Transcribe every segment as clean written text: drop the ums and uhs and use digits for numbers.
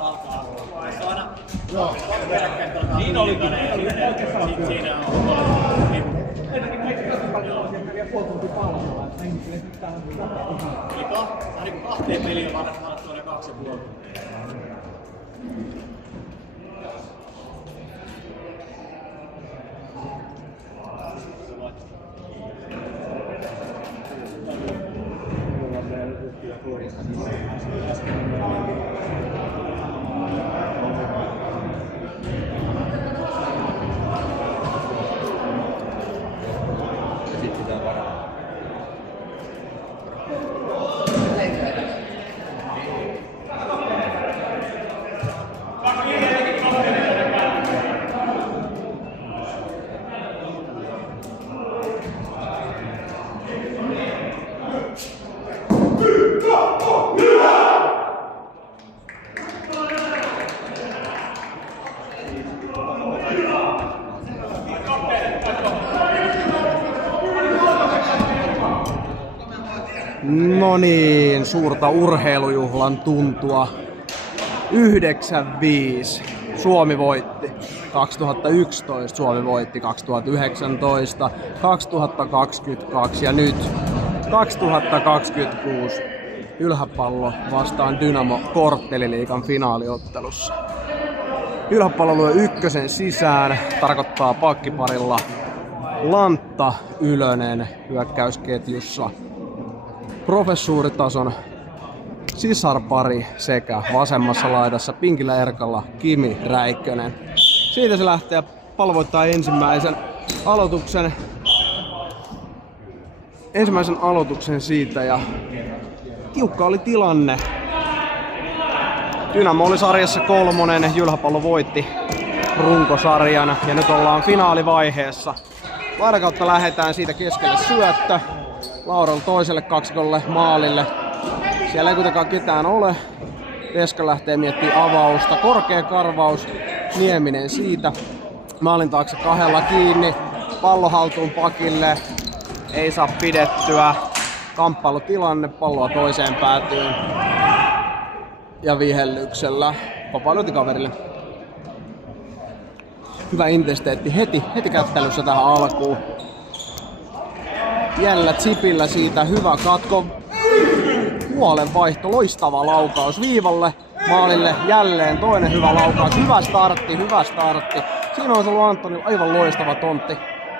alkaa. Se on aina peräkkäin pelkaa. Niin olikin. Siinä on. Eli kahteen peliin varattua ne 2,5. No niin, suurta urheilujuhlan tuntua. 9-5. Suomi voitti 2011, Suomi voitti 2019, 2022 ja nyt 2026 Ylhäpallo vastaan Dynamo Kortteliliigan finaaliottelussa. Ylhäpallo lyö ykkösen sisään, tarkoittaa pakkiparilla Lantta Ylönen hyökkäysketjussa. Professuuritason sisarpari sekä vasemmassa laidassa Pinkillä Erkalla Kimi Räikkönen. Siitä se lähtee ja pallo voittaa ensimmäisen aloituksen siitä ja tiukka oli tilanne. Dynamo oli sarjassa 3, Jylhäpallo voitti runkosarjan ja nyt ollaan finaalivaiheessa. Laidan kautta lähdetään siitä keskelle syöttö. Laurel toiselle kaksikolle maalille. Siellä ei kuitenkaan ketään ole. Veska lähtee miettimään avausta. Korkea karvaus. Nieminen siitä. Maalin taakse 2 kiinni. Pallo haltuun pakille. Ei saa pidettyä. Kamppailutilanne. Palloa toiseen päätyyn. Ja vihellyksellä vapaa kaverille. Hyvä intensiteetti heti kättelyssä tähän alkuun. Jällä Tsipillä siitä hyvä katko. Puolen vaihto, loistava laukaus viivalle, maalille jälleen toinen hyvä laukaus. Hyvä startti. Siinä on ollut Antoni aivan loistava tontti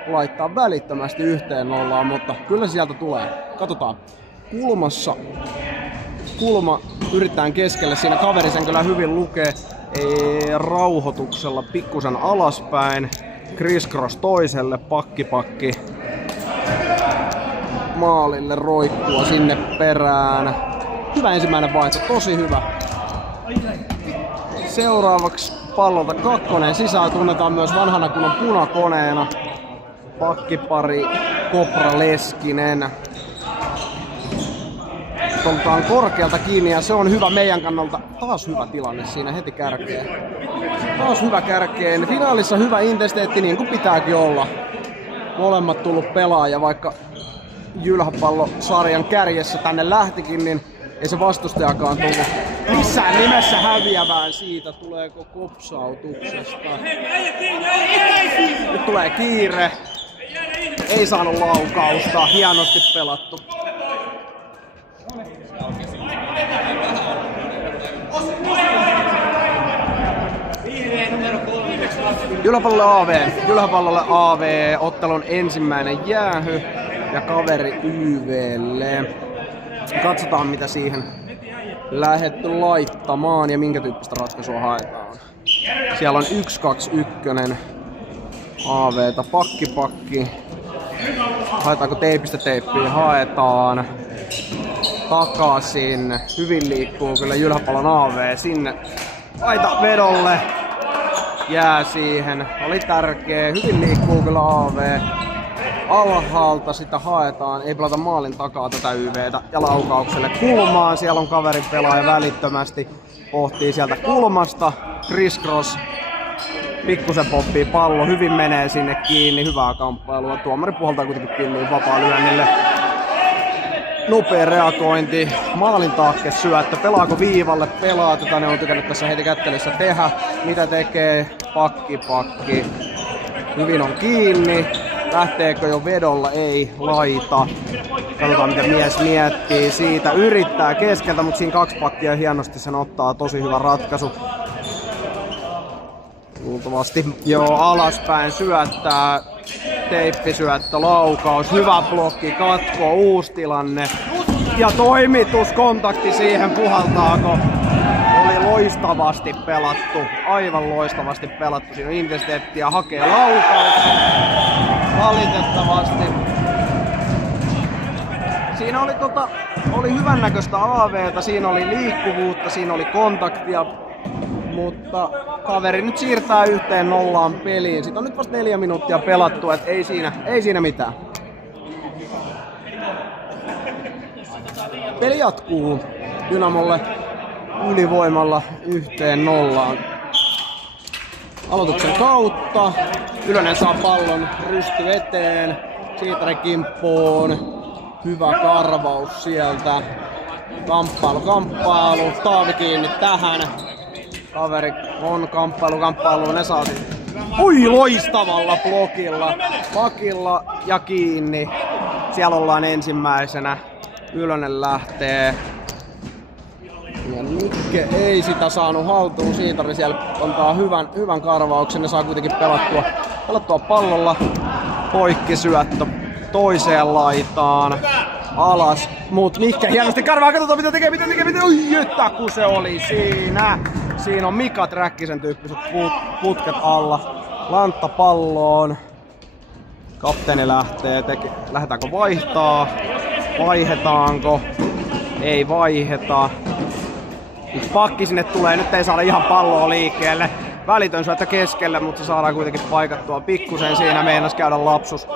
laittaa välittömästi 1-0, mutta kyllä sieltä tulee. Katsotaan. Kulma yritetään keskelle, siinä kaveri sen kyllä hyvin lukee. Rauhoituksella pikkusen alaspäin. Criss-cross toiselle, pakki. Maalille roikkua sinne perään. Hyvä ensimmäinen vaihto, tosi hyvä. Seuraavaksi pallolta 2 sisään, tunnetaan myös vanhana kunnon punakoneena. Pakkipari Kopra Leskinen. Oltaan korkealta kiinni ja se on hyvä meidän kannalta. Taas hyvä tilanne siinä heti kärkeen. Finaalissa hyvä intensiteetti niin kuin pitääkin olla. Molemmat tullut pelaaja, vaikka Jylhäpallo-sarjan kärjessä tänne lähtikin, niin ei se vastustajakaan tullut missään nimessä häviävään siitä, tuleeko kopsautuksesta. Nyt tulee kiire. Ei saanut laukausta, hienosti pelattu. Jylhäpallolle AV, ottelun ensimmäinen jäähy ja kaveri YVlle. Katsotaan mitä siihen lähdetty laittamaan ja minkä tyyppistä ratkaisua haetaan. Siellä on 1-2-1 AV:ta pakki. Haetaanko teipistä teippiä? Haetaan. Takaisin. Hyvin liikkuu kyllä Jylhäpallon AV sinne. Aita vedolle. Jää siihen. Oli tärkeä. Hyvin liikkuu kyllä AV. Alhaalta sitä haetaan. Ei pelata maalin takaa tätä YVtä. Ja laukaukselle kulmaan. Siellä on kaverin pelaaja välittömästi. Pohtii sieltä kulmasta. Criss-cross. Pikkusen poppii pallo. Hyvin menee sinne kiinni. Hyvää kamppailua. Tuomari puhaltaa kuitenkin pilliin vapaa lyönnille. Nopea reagointi, maalin taakke syöttö, pelaako viivalle, pelaa, tätä ne on tykännyt tässä heti kättelyssä tehdä. Mitä tekee? Pakki. Hyvin on kiinni. Lähteekö jo vedolla? Ei, laita. Katsotaan mitä mies miettii siitä. Yrittää keskeltä, mutta siinä 2 pakkia hienosti sen ottaa. Tosi hyvä ratkaisu. Luultavasti joo, alaspäin syöttää. Teippisyöttö, laukaus, hyvä blokki, katko, uusi tilanne. Ja toimitus, kontakti siihen, puhaltaako? Oli loistavasti pelattu, aivan loistavasti pelattu. Siinä on intensiteettiä, hakee laukauksen. Valitettavasti. Siinä oli hyvännäköistä AV:tä, siinä oli liikkuvuutta, siinä oli kontaktia. Mutta kaveri nyt siirtää 1-0 peliin. Siitä on nyt vasta 4 minuuttia pelattu, et ei siinä mitään. Peli jatkuu Dynamolle ylivoimalla 1-0. Aloituksen kautta. Ylönen saa pallon rysty eteen. Siitari kimppuun. Hyvä karvaus sieltä. Kamppailu. Taavi kiinni tähän. Kaveri on kamppailu, ne saa loistavalla blokilla, pakilla ja kiinni. Siellä ollaan ensimmäisenä, Ylönen lähtee. Ja Nikke ei sitä saanut haltuun, Siitari siellä antaa hyvän karvauksen, ne saa kuitenkin pelattua pallolla. Poikkisyöttö toiseen laitaan, alas, mut Nikke hienosti karvaa, katsotaan mitä tekee, oi että kun se oli siinä. Siinä on Mika Träkkisen tyyppiset putket alla. Lantta palloon. Kapteeni lähtee. Lähdetäänkö vaihtaa? Vaihetaanko? Ei vaiheta. Nyt pakki sinne tulee. Nyt ei saada ihan palloa liikkeelle. Välitön syöttö keskelle, mutta se saadaan kuitenkin paikattua pikkusen. Siinä meinas käydä lapsus.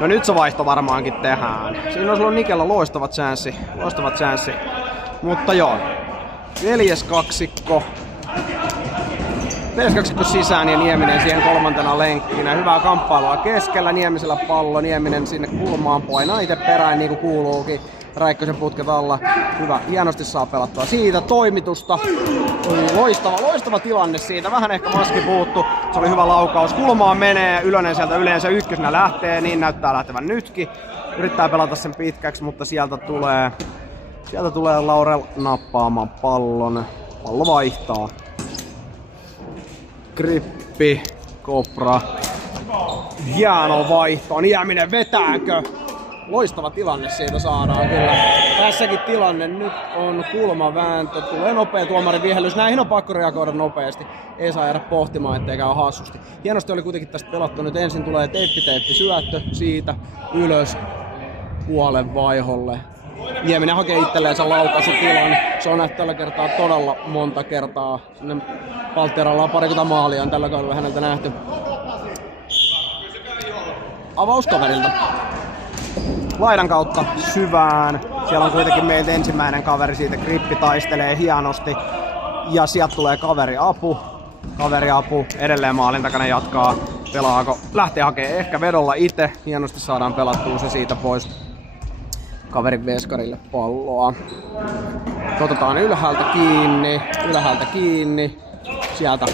No nyt se vaihto varmaankin tehdään. Siinä on sulla Nikellä loistava chanssi. Mutta joo. Veljeskaksikko sisään ja Nieminen siihen 3. lenkkinä. Hyvää kamppailua keskellä, Niemisellä pallo, Nieminen sinne kulmaan painaa itse perään niin kuin kuuluukin. Räikkösen putket alla. Hyvä, hienosti saa pelattua siitä. Toimitusta. Loistava tilanne siitä. Vähän ehkä maski puuttu. Se oli hyvä laukaus. Kulmaan menee. Ylönen sieltä yleensä ykkösenä lähtee. Niin näyttää lähtevän nytkin. Yrittää pelata sen pitkäksi, mutta sieltä tulee Laurel nappaamaan pallon. Pallo vaihtaa. Grippi, Kopra. Hieno vaihto. Nieminen vetääkö? Loistava tilanne siitä saadaan kyllä. Tässäkin tilanne nyt on kulmavääntö. Tulee nopea tuomarin vihellys. Näihin on pakko reagoida nopeasti. Ei saa jäädä pohtimaan, ettei käy hassusti. Hienosti oli kuitenkin tästä pelattu. Nyt ensin tulee teippi syöttö siitä ylös puolen vaiholle. Nieminen hakee itselleen sen laukaisutilan. Se on nähty tällä kertaa todella monta kertaa. Sinne Valtteralla on 20 maalia on tällä kaudella häneltä nähty. Avauskaverilta. Laidan kautta syvään. Siellä on kuitenkin meiltä ensimmäinen kaveri siitä. Grippi taistelee hienosti. Ja sieltä tulee kaveriapu. Edelleen maalin takana jatkaa. Pelaako? Lähtee hakemaan ehkä vedolla itse. Hienosti saadaan pelattua se siitä pois. Kaverin veskarille palloa. Otetaan ylhäältä kiinni. Sieltä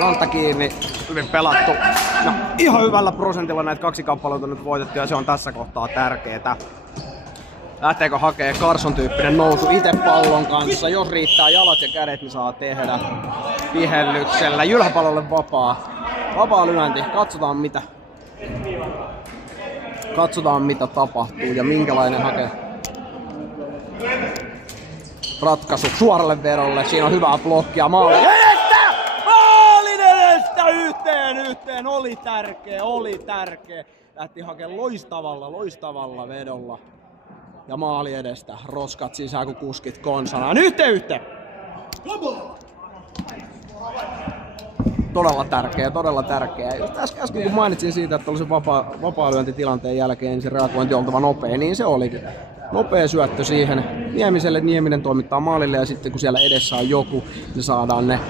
lantta kiinni. Hyvin pelattu. Ja ihan hyvällä prosentilla näitä 2 kappaleita nyt voitettu ja se on tässä kohtaa tärkeetä. Lähteekö hakee Carson tyyppinen nousu itse pallon kanssa. Jos riittää jalat ja kädet, niin saa tehdä vihellyksellä. Jylhäpallolle vapaa lyönti. Katsotaan mitä tapahtuu ja minkälainen hakee ratkaisu suoralle vedolle. Siinä on hyvää blokkia. Maalin edestä yhteen. Oli tärkeä. Lähti hakemaan loistavalla vedolla. Ja maali edestä. Roskat sisään kun kuskit konsanaan. Yhteen. Todella tärkeä. Äsken kun mainitsin siitä, että olisi vapaa-lyöntitilanteen jälkeen ensin reagointi oltava nopea, niin se olikin. Nopea syöttö siihen Niemiselle, Nieminen toimittaa maalille ja sitten kun siellä edessä on joku, niin saadaan ne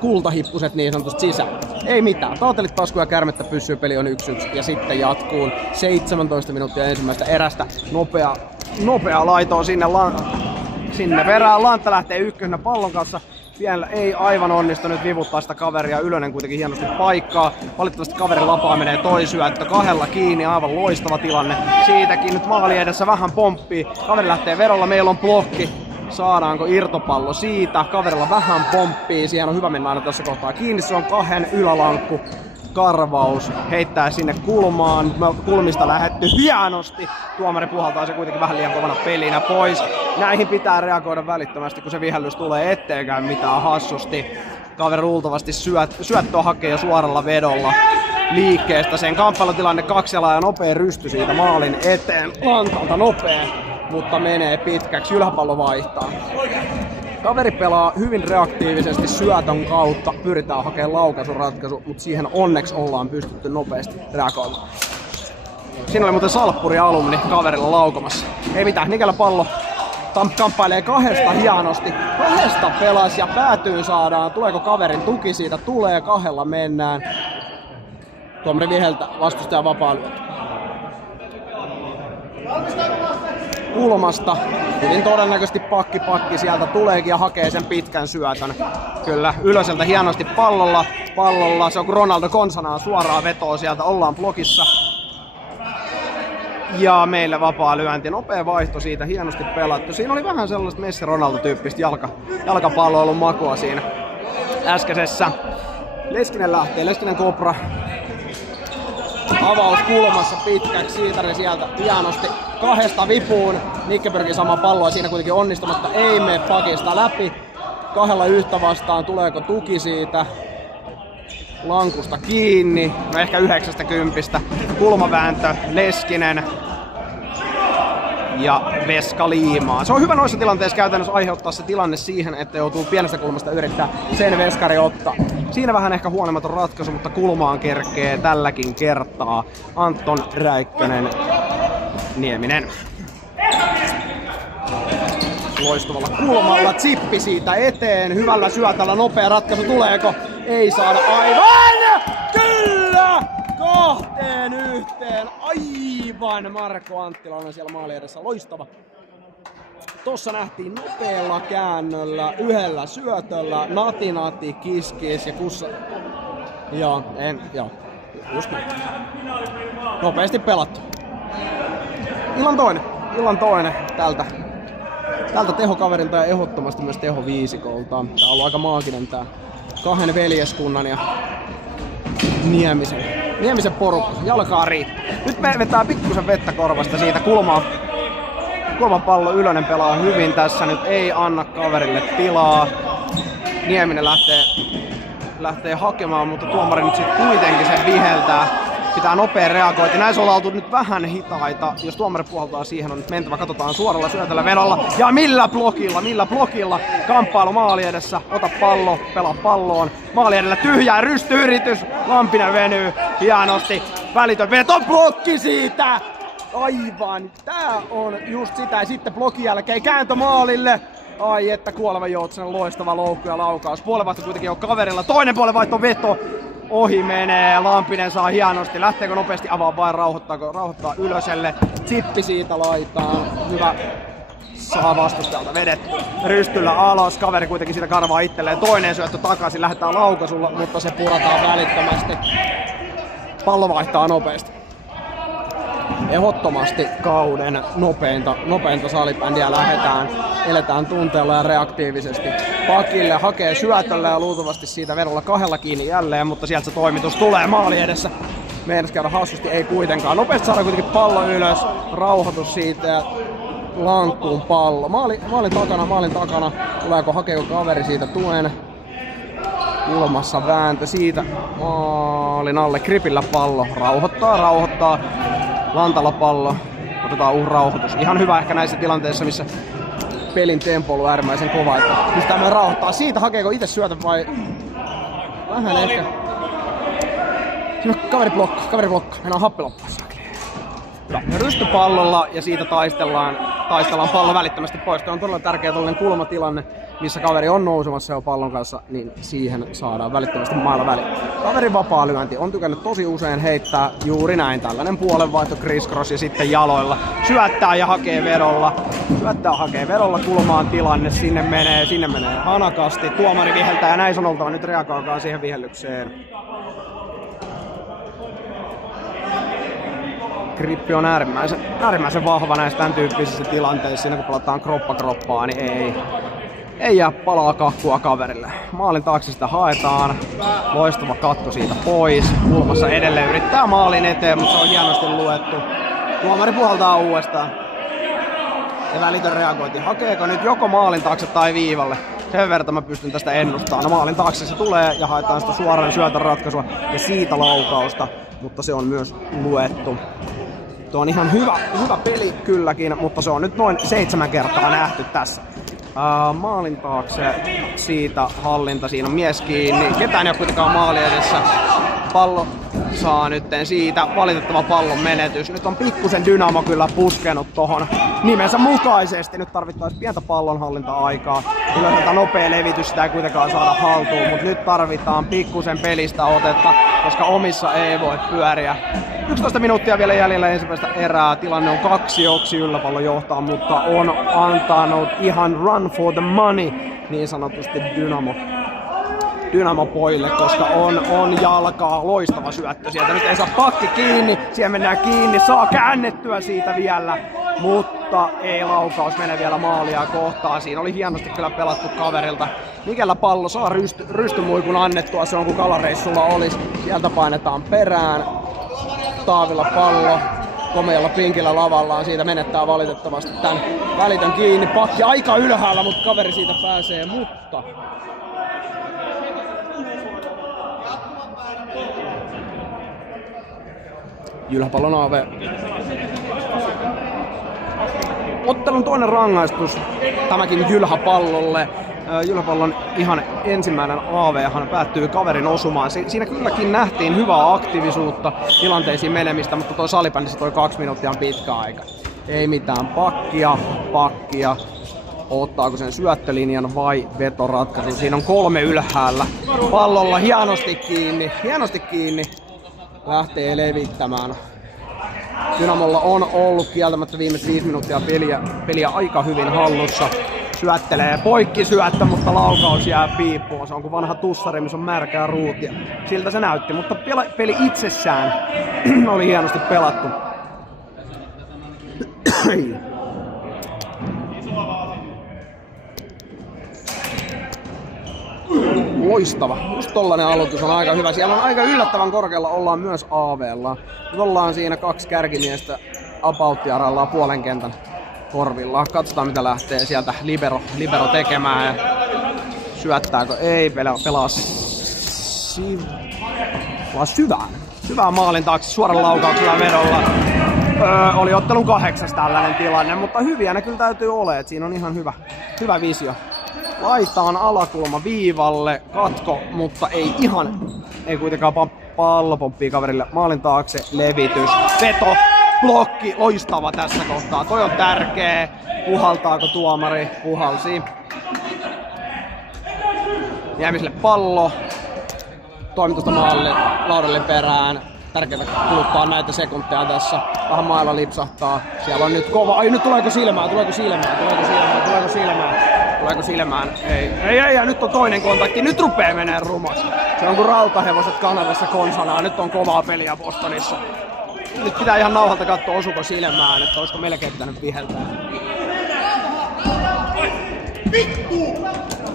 kultahippuset niin sanotusti sisään. Ei mitään, taatelit taskuja kärmettä pyssyy, peli on 1-1 ja sitten jatkuu 17 minuuttia ensimmäistä erästä. Nopea nopea laito sinne perään. Lantta lähtee ykkösenä pallon kanssa. Vielä ei aivan onnistunut vivuttaa sitä kaveria. Ylönen kuitenkin hienosti paikkaa. Valitettavasti kaverin lapaa menee toi syöttö. 2 kiinni, aivan loistava tilanne. Siitäkin nyt maali edessä vähän pomppii. Kaveri lähtee vedolla, meillä on blokki. Saadaanko irtopallo siitä? Kaverilla vähän pomppii. Siihen on hyvä mennä aina tässä kohtaa kiinni. Se on 2 ylälankku. Karvaus heittää sinne kulmaan. Me on kulmista lähetty hienosti. Tuomari puhaltaa se kuitenkin vähän liian kovana pelinä pois. Näihin pitää reagoida välittömästi, kun se vihellys tulee, ettei käy mitään hassusti. Kaveri luultavasti syöttöä hakee jo suoralla vedolla liikkeestä. Sen kamppailutilanne 2 ja nopea rysty siitä maalin eteen. Lantalta nopea, mutta menee pitkäksi. Ylhäpallo vaihtaa. Kaveri pelaa hyvin reaktiivisesti syötön kautta, pyritään hakemaan laukaisuratkaisu, mutta siihen onneksi ollaan pystytty nopeasti reagoimaan. Siinä oli muuten Salppuri-alumni kaverilla laukomassa. Ei mitään, Nikelä pallo kamppailee 2 hienosti. 2 pelasi ja päätyyn saadaan. Tuleeko kaverin tuki siitä? Tulee, 2 mennään. Tuomari viheltä vastustajan vapaa lyönti. Kulmasta. Hyvin todennäköisesti pakki sieltä tuleekin ja hakee sen pitkän syötön. Kyllä, Ylöseltä hienosti pallolla. Se on kuin Ronaldo konsanaan suoraan vetoa sieltä, ollaan blokissa. Ja meille vapaa lyönti, nopea vaihto siitä, hienosti pelattu. Siinä oli vähän sellaista Messi-Ronaldo-tyyppistä jalkapalloilun makua siinä äskeisessä. Leskinen lähtee, Leskinen Kopra. Avaus kulmassa pitkäksi, Siitari sieltä hienosti 2 vipuun. Nikke pyrkii samaa palloa, siinä kuitenkin onnistumatta ei mene pakista läpi. 2 yhtä vastaan, tuleeko tuki siitä? Lankusta kiinni, no ehkä 90. Kulmavääntö, Leskinen ja Veska liimaa. Se on hyvä noissa tilanteissa käytännössä aiheuttaa se tilanne siihen, että joutuu pienestä kulmasta yrittää sen veskari ottaa. Siinä vähän ehkä huolimaton ratkaisu, mutta kulmaan kerkee tälläkin kertaa Anton Räikkönen Nieminen. Loistavalla kulmalla, chippi siitä eteen, hyvällä syötällä, nopea ratkaisu, tuleeko? Ei saada aivan! Kyllä! 2-1! Aivan! Marko Anttila on siellä maali edessä, loistava. Tossa nähtiin nopealla käännöllä, 1 syötöllä, Nati, Kiskis ja Kussa. Joo, just näin. Nopeasti pelattu. Illan toinen tältä tehokaverilta ja ehdottomasti myös tehoviisikolta. Tää on ollut aika maaginen tää 2 veljeskunnan ja Niemisen porukka. Jalkaa riittää. Nyt me vetää pikkusen vettä korvasta siitä kulmapallo. Ylönen pelaa hyvin tässä, nyt ei anna kaverille tilaa. Nieminen lähtee hakemaan, mutta tuomari nyt sitten kuitenkin sen viheltää. Pitää nopea reagoida. Näissä ollaan oltu nyt vähän hitaita. Jos tuomari puhaltaa, siihen on nyt mentävä. Katsotaan suoralla syötöllä vedolla. Ja millä blokilla. Kamppailu maali edessä. Ota pallo, pelaa palloon. Maali edellä tyhjää, rystyyritys. Lampinen venyy hienosti. Välitön veto, blokki siitä! Aivan, tää on just sitä. Ja sitten blokin jälkeen kääntö maalille. Ai että Kuoleva Joutsen loistava loukku ja laukaus. Puolenvaihto kuitenkin on kaverilla. Toinen puolenvaihto veto. Ohi menee, Lampinen saa hienosti. Lähteekö nopeasti avaa vai rauhoittaa Ylöselle. Chippi siitä laitaan. Hyvä. Saa vastustajalta vedetty. Rystyllä alas. Kaveri kuitenkin siitä karvaa itselleen. Toinen syöttö takaisin. Lähdetään laukaisulla, mutta se purataan välittömästi. Pallo vaihtaa nopeasti. Ehdottomasti kauden nopeinta salibändiä eletään tunteella ja reaktiivisesti. Pakille hakee syötöllä ja luultavasti siitä vedolla 2 kiinni jälleen, mutta sieltä se toimitus tulee maali edessä. Meinas käydä hassusti, ei kuitenkaan. Nopeasti saadaan kuitenkin pallo ylös, rauhoitus siitä ja lankkuun pallo. Maalin takana. Tuleeko hakeeko kaveri siitä tuen? Kulmassa vääntö siitä maalin alle, Kripillä pallo. Rauhoittaa. Lantalla pallo. Otetaan rauhoitus. Ihan hyvä ehkä näissä tilanteissa, missä pelin tempo on ollut äärimmäisen kova, että pystytään myös rauhoittaa. Siitä hakeeko itse syötä vai vähän ehkä. Siinä kaveri blokkaa. Mennään happi loppuun. Hyvä. Rysty pallolla ja siitä taistellaan taistellaan pallo välittömästi pois. Tämä on todella tärkeä tällainen kulmatilanne, missä kaveri on nousemassa jo pallon kanssa, niin siihen saadaan välittömästi mailla väliin. Kaverin vapaa lyönti on tykännyt tosi usein heittää juuri näin. Tällainen puolenvaihto crisscross ja sitten jaloilla. Syöttää ja hakee vedolla. Syöttää hakee vedolla kulmaan tilanne. Sinne menee hanakasti. Tuomari viheltää ja näin sanoltava. Nyt reagoikaa siihen vihellykseen. Grippi on äärimmäisen vahva näissä tämän tyyppisissä tilanteissa. Siinä kun pelataan kroppa-kroppaa, niin ei jää palaa kakkua kaverille. Maalin taakse sitä haetaan. Loistava katto siitä pois. Kulmassa edelleen yrittää maalin eteen, mutta se on hienosti luettu. Tuomari puhaltaa uudestaan. Ja välitön reagointi. Hakeeko nyt joko maalin taakse tai viivalle? Sen verran mä pystyn tästä ennustamaan. No, maalin taakse se tulee ja haetaan sitä suoraan syötön ratkaisua ja siitä laukausta. Mutta se on myös luettu. Tuo on ihan hyvä peli kylläkin, mutta se on nyt noin 7 kertaa nähty tässä. Maalin taakse siitä hallinta, siinä on mies kiinni, ketään ei ole kuitenkaan maali edessä. Pallo saa nytten siitä, valitettava pallon menetys. Nyt on pikkusen Dynamo kyllä puskenut tohon nimensä mukaisesti. Nyt tarvittaisiin pientä pallonhallinta-aikaa. Kyllä tätä nopea levitys sitä ei kuitenkaan saada haltuun, mutta nyt tarvitaan pikkusen pelistä otetta, koska omissa ei voi pyöriä. 11 minuuttia vielä jäljellä ensimmäistä erää. Tilanne on 2-1, Ylläpallo johtaa, mutta on antanut ihan run for the money niin sanotusti Dynamo poille, koska on jalkaa, loistava syöttö sieltä. Nyt ei saa pakki kiinni, siellä mennään kiinni, saa käännettyä siitä vielä, mutta ei laukaus mene vielä maalia kohtaan. Siinä oli hienosti kyllä pelattu kaverilta. Mikellä pallo saa rystymuikun annettua, se on kun kalareissulla olisi. Sieltä painetaan perään. Taavilla pallo, komealla pinkillä lavallaan, siitä menettää valitettavasti tän välitön kiinni. Pakki aika ylhäällä, mutta kaveri siitä pääsee, mutta Jylhäpallon AV. Ottelun toinen rangaistus, tämäkin Jylhäpallolle. Jylhäpallon ihan ensimmäinen AVhan päättyy kaverin osumaan. Siinä kylläkin nähtiin hyvää aktiivisuutta, tilanteisiin menemistä, mutta toi salibändissä toi 2 minuuttia on pitkä aika. Ei mitään pakkia. Ottaako sen syöttölinjan vai vetoratkaisu? Siinä on 3 ylhäällä. Pallolla hienosti kiinni. Lähtee levittämään. Dynamolla on ollut kieltämättä viimeiset 5 minuuttia peliä aika hyvin hallussa. Syöttelee poikkisyöttö, mutta laukaus jää piippuun. Se on kuin vanha tussari, missä on märkää ruutia. Siltä se näytti, mutta peli itsessään oli hienosti pelattu. Loistava. Just tollanen aloitus on aika hyvä. Siellä on aika yllättävän korkealla ollaan myös AV:lla. Nyt ollaan siinä 2 kärkimiestä about-jarallaan puolen kentän korvilla. Katsotaan mitä lähtee sieltä libero tekemään. Syöttääkö? Ei, pelaa syvään maalin taakse suoran laukauksella vedolla. Oli ottelun 8 tällainen tilanne, mutta hyviä ne kyllä täytyy olla, että siinä on ihan hyvä visio. Laitaan alakulma viivalle, katko, mutta ei kuitenkaan pallo pomppii kaverille maalin taakse, levitys, veto, blokki, loistava tässä kohtaa, toi on tärkeä. Puhaltaako tuomari? Puhalsi. Jäämiselle pallo, toimitusta maalille, Laurelle perään. Tärkeää kuluttaa näitä sekunteja tässä. Vähän mailla lipsahtaa. Siellä on nyt kova. Ai nyt tuleeko silmään? Tuleeko silmään? Ei, ja nyt on toinen kontakti. Nyt rupee menee rumas. Se on kuin rautahevoset Kanadassa konsanaa. Nyt on kovaa peliä Bostonissa. Nyt pitää ihan nauhalta katsoa, osuko silmään, että olisiko melkein pitänyt viheltää.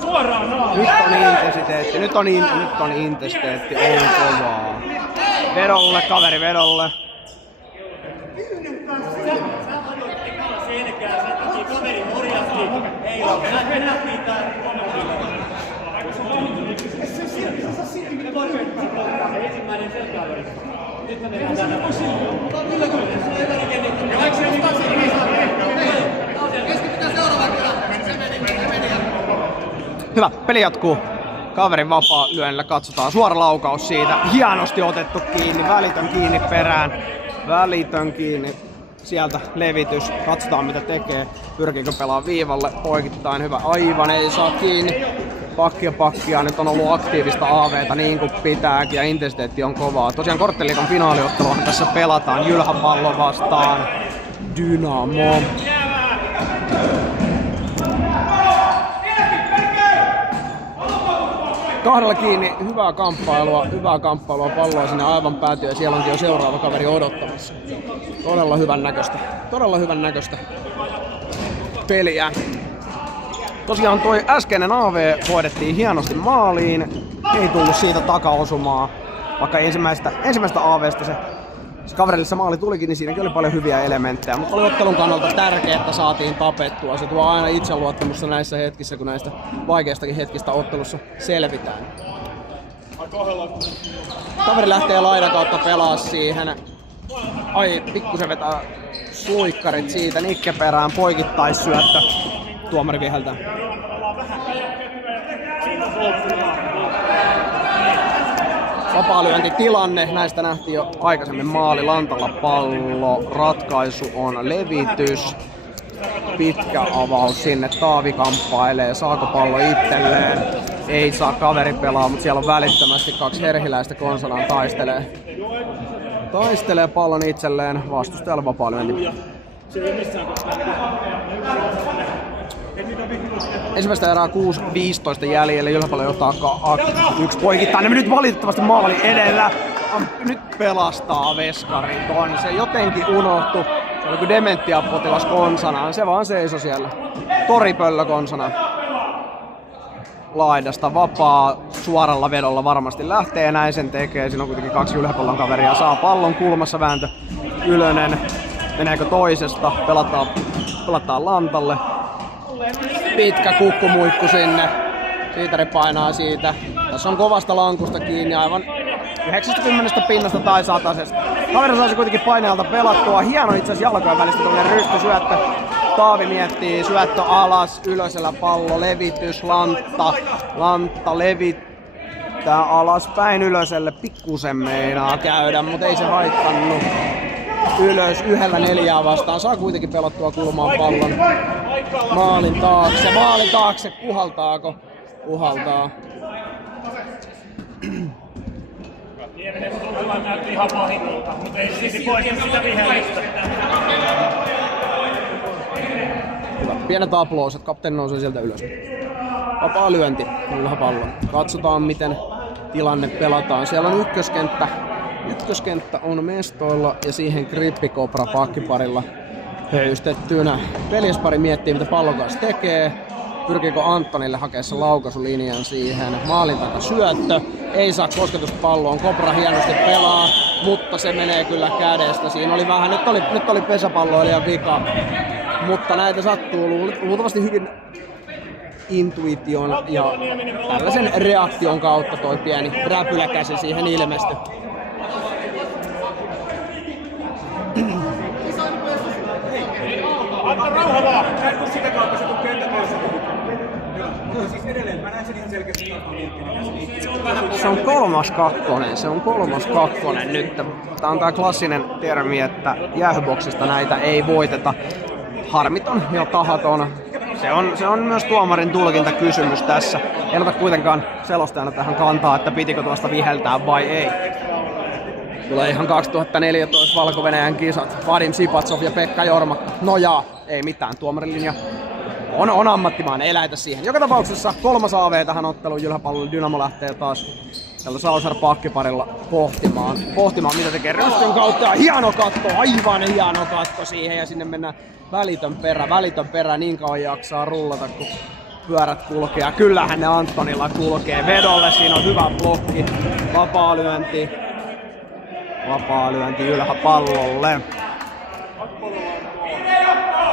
Suoraan naamaan! Nyt on intensiteetti. On kovaa. Vedolle, kaveri vedolle. Hyvä, peli jatkuu. Kaverin vapaa lyönnillä katsotaan. Suora laukaus siitä. Hienosti otettu kiinni. Välitön kiinni perään. Sieltä levitys, katsotaan mitä tekee. Pyrkiikö pelaa viivalle, poikittain hyvä. Aivan ei saa kiinni. Pakkia, nyt on ollut aktiivista AV:ta niin kuin pitääkin ja intensiteetti on kovaa. Tosiaan Kortteliigan finaaliotteluhan tässä pelataan Jylhäpallo vastaan Dynamo. Kahdella kiinni, hyvää kamppailua, palloa sinne aivan päätyy ja siellä onkin jo seuraava kaveri odottamassa. Todella hyvän näköistä peliä. Tosiaan toi äskeinen AV hoidettiin hienosti maaliin, ei tullut siitä takaosumaa, vaikka ensimmäistä AVstä se kaverille se maali tulikin, niin siinäkin oli paljon hyviä elementtejä, mutta oli ottelun kannalta tärkeää, että saatiin tapettua. Se tuo aina itseluottamusta näissä hetkissä, kun näistä vaikeistakin hetkistä ottelussa selvitään. Kaveri lähtee laidan kautta pelaa siihen. Ai, pikkusen vetää sluikkarit siitä, Nikke perään, poikittaisyöttö. Tuomari viheltää. Vapaalyöntitilanne, näistä nähtiin jo aikaisemmin maali, Lantalla pallo, ratkaisu on levitys. Pitkä avaus sinne, Taavi kamppailee, saako pallo itselleen, ei saa, kaveri pelaa, mutta siellä on välittömästi kaksi herhiläistä konsanaan taistelee pallon itselleen, vastustajalla vapaalyönti. Ensimmäistä erää 6.15 jäljellä, Jylhäpallo johtaa 1 poikittain. Nyt valitettavasti maali edellä. Nyt pelastaa veskari ton. Se jotenkin unohtui. Se oli kuin dementiapotilas konsanaan. Se vaan seisoi siellä. Toripöllö konsana. Laidasta vapaa suoralla vedolla varmasti lähtee, näin sen tekee. Siinä on kuitenkin 2 Jylhäpallon kaveria. Saa pallon kulmassa, vääntö Ylönen. Meneekö toisesta? Pelataan Lantalle. Pitkä kukkumuikku sinne. Siitari painaa siitä. Tässä on kovasta lankusta kiinni aivan 90 pinnasta tai 100. Kaveri saisi kuitenkin painealta pelattua. Hieno itse asiassa jalkojen välistä tuollainen rystysyöttö. Taavi miettii, syöttö alas, ylösellä pallo, levitys, Lantta levittää alaspäin ylöselle. Pikkusen meinaa käydä, mutta ei se haittanut. Ylös 1-4 vastaan, saa kuitenkin pelattua kulmaan pallon. Maalin taakse, puhaltaako? Puhaltaa. Näytti ihan pahimmilta, mutta ei silti pois sitä vihellistä. Pienet aplauset, kapteeni nousee sieltä ylös. Vapaa lyönti, Jylhäpallo. Katsotaan miten tilanne pelataan. Siellä on ykköskenttä on mestoilla ja siihen Grippikopra pakkiparilla höystettynä. Veljespari miettii mitä pallon kanssa tekee. Pyrkiikö Antonille hakeessa laukaisulinjan siihen. Maalin taka syöttö. Ei saa kosketusta palloon. Kopra hienosti pelaa, mutta se menee kyllä kädestä. Siinä oli vähän, nyt oli pesäpalloilijan vika. Mutta näitä sattuu luultavasti hyvin intuition ja tällaisen reaktion kautta toi pieni räpyläkäsi siihen ilmestyi. Anna rauha vaan! Sä et ole sitä kautta, se tuu kentätöissä. Siis edelleen, mä näen sen ihan selkeästi Se on kolmas kakkonen nyt. Tää on tää klassinen termi, että jäähyboksista näitä ei voiteta. Harmiton ja tahaton. Se on myös tuomarin tulkintakysymys tässä. En ota kuitenkaan selostajana tähän kantaa, että pitikö tuosta viheltää vai ei. Tulee ihan 2014 Valko-Venäjän kisat. Vadim Sipatsov ja Pekka Jormakka. No jaa, ei mitään. Tuomarin linja on ammattimainen, ei lähetä siihen. Joka tapauksessa 3. AV tähän otteluun. Jylhäpallolle Dynamo lähtee taas tällä Sauser pakkiparilla pohtimaan mitä tekee rystyn kautta. Ja hieno katto, aivan hieno katto siihen ja sinne mennään välitön perä, niin kauan jaksaa rullata kun pyörät kulkee. Ja kyllähän ne Antonilla kulkee vedolle, siinä on hyvä blokki, vapaalyönti Jylhäpallolle.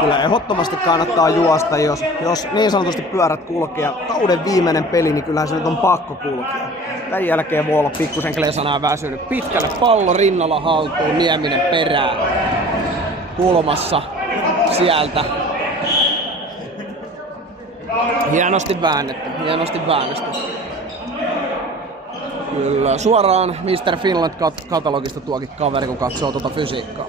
Kyllä ehdottomasti kannattaa juosta, jos niin sanotusti pyörät kulkee. Kauden viimeinen peli, niin kyllähän se nyt on pakko kulkea. Tän jälkeen voi olla pikkusen klesanaa väsynyt. Pitkälle pallo rinnalla haltuun, Nieminen perään. Kulmassa sieltä. Hienosti väännetty. Kyllä, suoraan Mr. Finland katalogista tuokin kaveri, kun katsoo tuota fysiikkaa.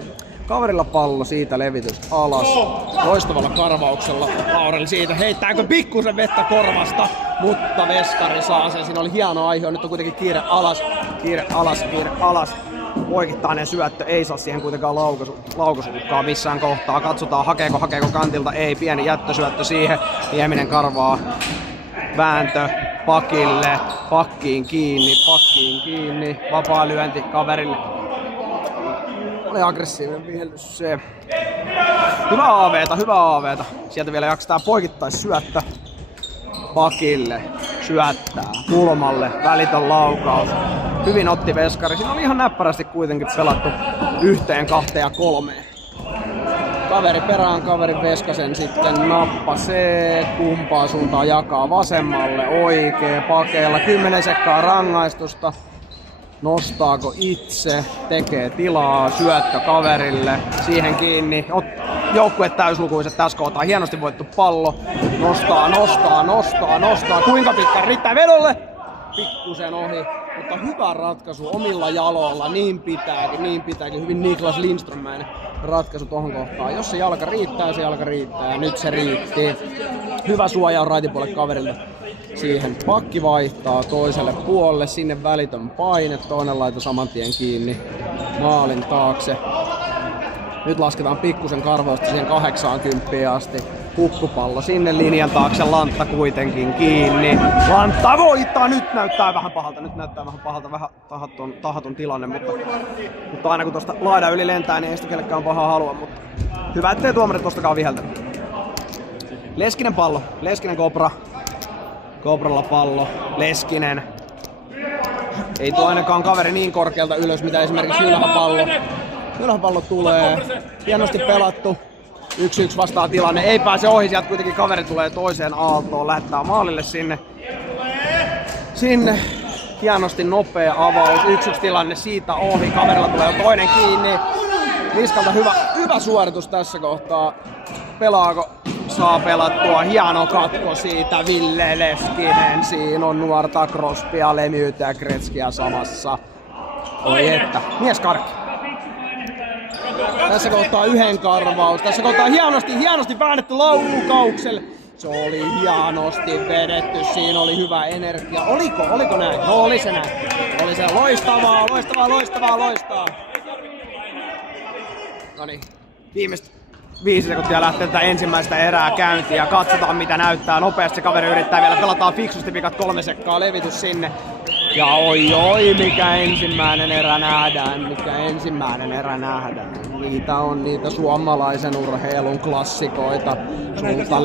Kaverilla pallo, siitä levitys alas. Loistavalla karvauksella Laurel siitä heittääkö pikkusen vettä korvasta, mutta veskari saa sen. Siinä oli hieno aihe, nyt on kuitenkin kiire alas, kiire alas, kiire alas. Poikittainen syöttö, ei saa siihen kuitenkaan laukaisuukkaa missään kohtaa. Katsotaan hakeeko kantilta, ei, pieni jättösyöttö siihen. Nieminen karvaa, vääntö pakille, pakkiin kiinni, vapaa lyönti kaverille. Oli aggressiivinen viheltys se. Hyvä aaveeta. Sieltä vielä jaksetaan poikittais syöttö. Pakille, syöttää, kulmalle, välitön laukaus. Hyvin otti veskari. Siinä oli ihan näppärästi kuitenkin pelattu 1, 2 ja 3. Kaveri perään, kaveri veskasen sitten nappasee, kumpaa suuntaan jakaa vasemmalle, oikee, pakeilla, 10 sekkaa rangaistusta. Nostaako itse, tekee tilaa, syöttö kaverille, siihen kiinni. Joukkue täyslukuiset tässä kohtaa, hienosti voittu pallo. Nostaa. Kuinka pitkä riittää vedolle? Pikkusen ohi, mutta hyvä ratkaisu omilla jaloilla, niin pitääkin. Hyvin Niklas Lindströmmäinen ratkaisu tohon kohtaan. Jos se jalka riittää, ja nyt se riitti. Hyvä suojaus raitipuolelle kaverille. Siihen pakki vaihtaa toiselle puolelle, sinne välitön paine, toinen laito saman tien kiinni maalin taakse. Nyt lasketaan pikkusen karvausta siihen 80 asti. Kukkupallo sinne linjan taakse, Lantta kuitenkin kiinni. Lantta voittaa, nyt näyttää vähän pahalta, vähän tahaton tilanne, mutta aina kun tuosta laidan yli lentää, niin ei sitä kellekään pahaa halua, mutta hyvä ettei tuomarit tostakaan viheltänyt. Leskinen Kopra. Kopralla pallo, Leskinen. Ei tuo ainakaan kaveri niin korkealta ylös, mitä esimerkiksi Ylhäpallo tulee. Hienosti pelattu. 1-1 vastaa tilanne. Ei pääse ohi, sieltä kuitenkin kaveri tulee toiseen aaltoon. Lähettää maalille sinne. Hienosti nopea avaus. 1-1 tilanne siitä ohi. Kaverilla tulee jo toinen kiinni. Niskalta hyvä suoritus tässä kohtaa. Pelaako? Saa pelattua, hieno katko siitä, Ville Leskinen, siinä on nuorta Crosbya, Lemieuxtä ja Gretzkyä samassa. Oi että, mies karkki. Tässä kohtaa yhden karvaus, tässä kohtaa hienosti väännetty laukaukselle. Se oli hienosti vedetty, siinä oli hyvä energia. Oliko näin? No oli se näin. Oli se loistavaa. Noniin, viimeistä 5 sekuntia lähtee tätä ensimmäistä erää käyntiin ja katsotaan mitä näyttää. Nopeasti kaveri yrittää vielä, pelataan fiksusti pikat 3 sekkaa, levitys sinne. Ja oi, mikä ensimmäinen erä nähdään. Niitä on niitä suomalaisen urheilun klassikoita. Sulta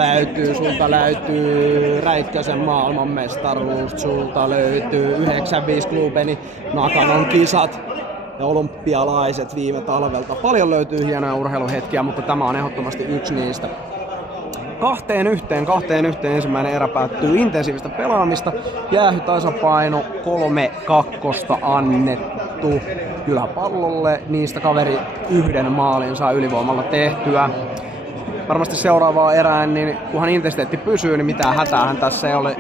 löytyy Räikkösen maailmanmestaruus, sulta löytyy 95 Klubeni Nakanon kisat. Ja olympialaiset viime talvelta. Paljon löytyy hienoja urheiluhetkiä, mutta tämä on ehdottomasti yksi niistä. 2-1 ensimmäinen erä päättyy intensiivistä pelaamista. Jäähy tasapaino 3-2 annettu Ylhäpallolle. Niistä kaveri 1 maalin saa ylivoimalla tehtyä. Varmasti seuraavaan erään, niin kunhan intensiteetti pysyy, niin mitään hätäähän tässä ei ole.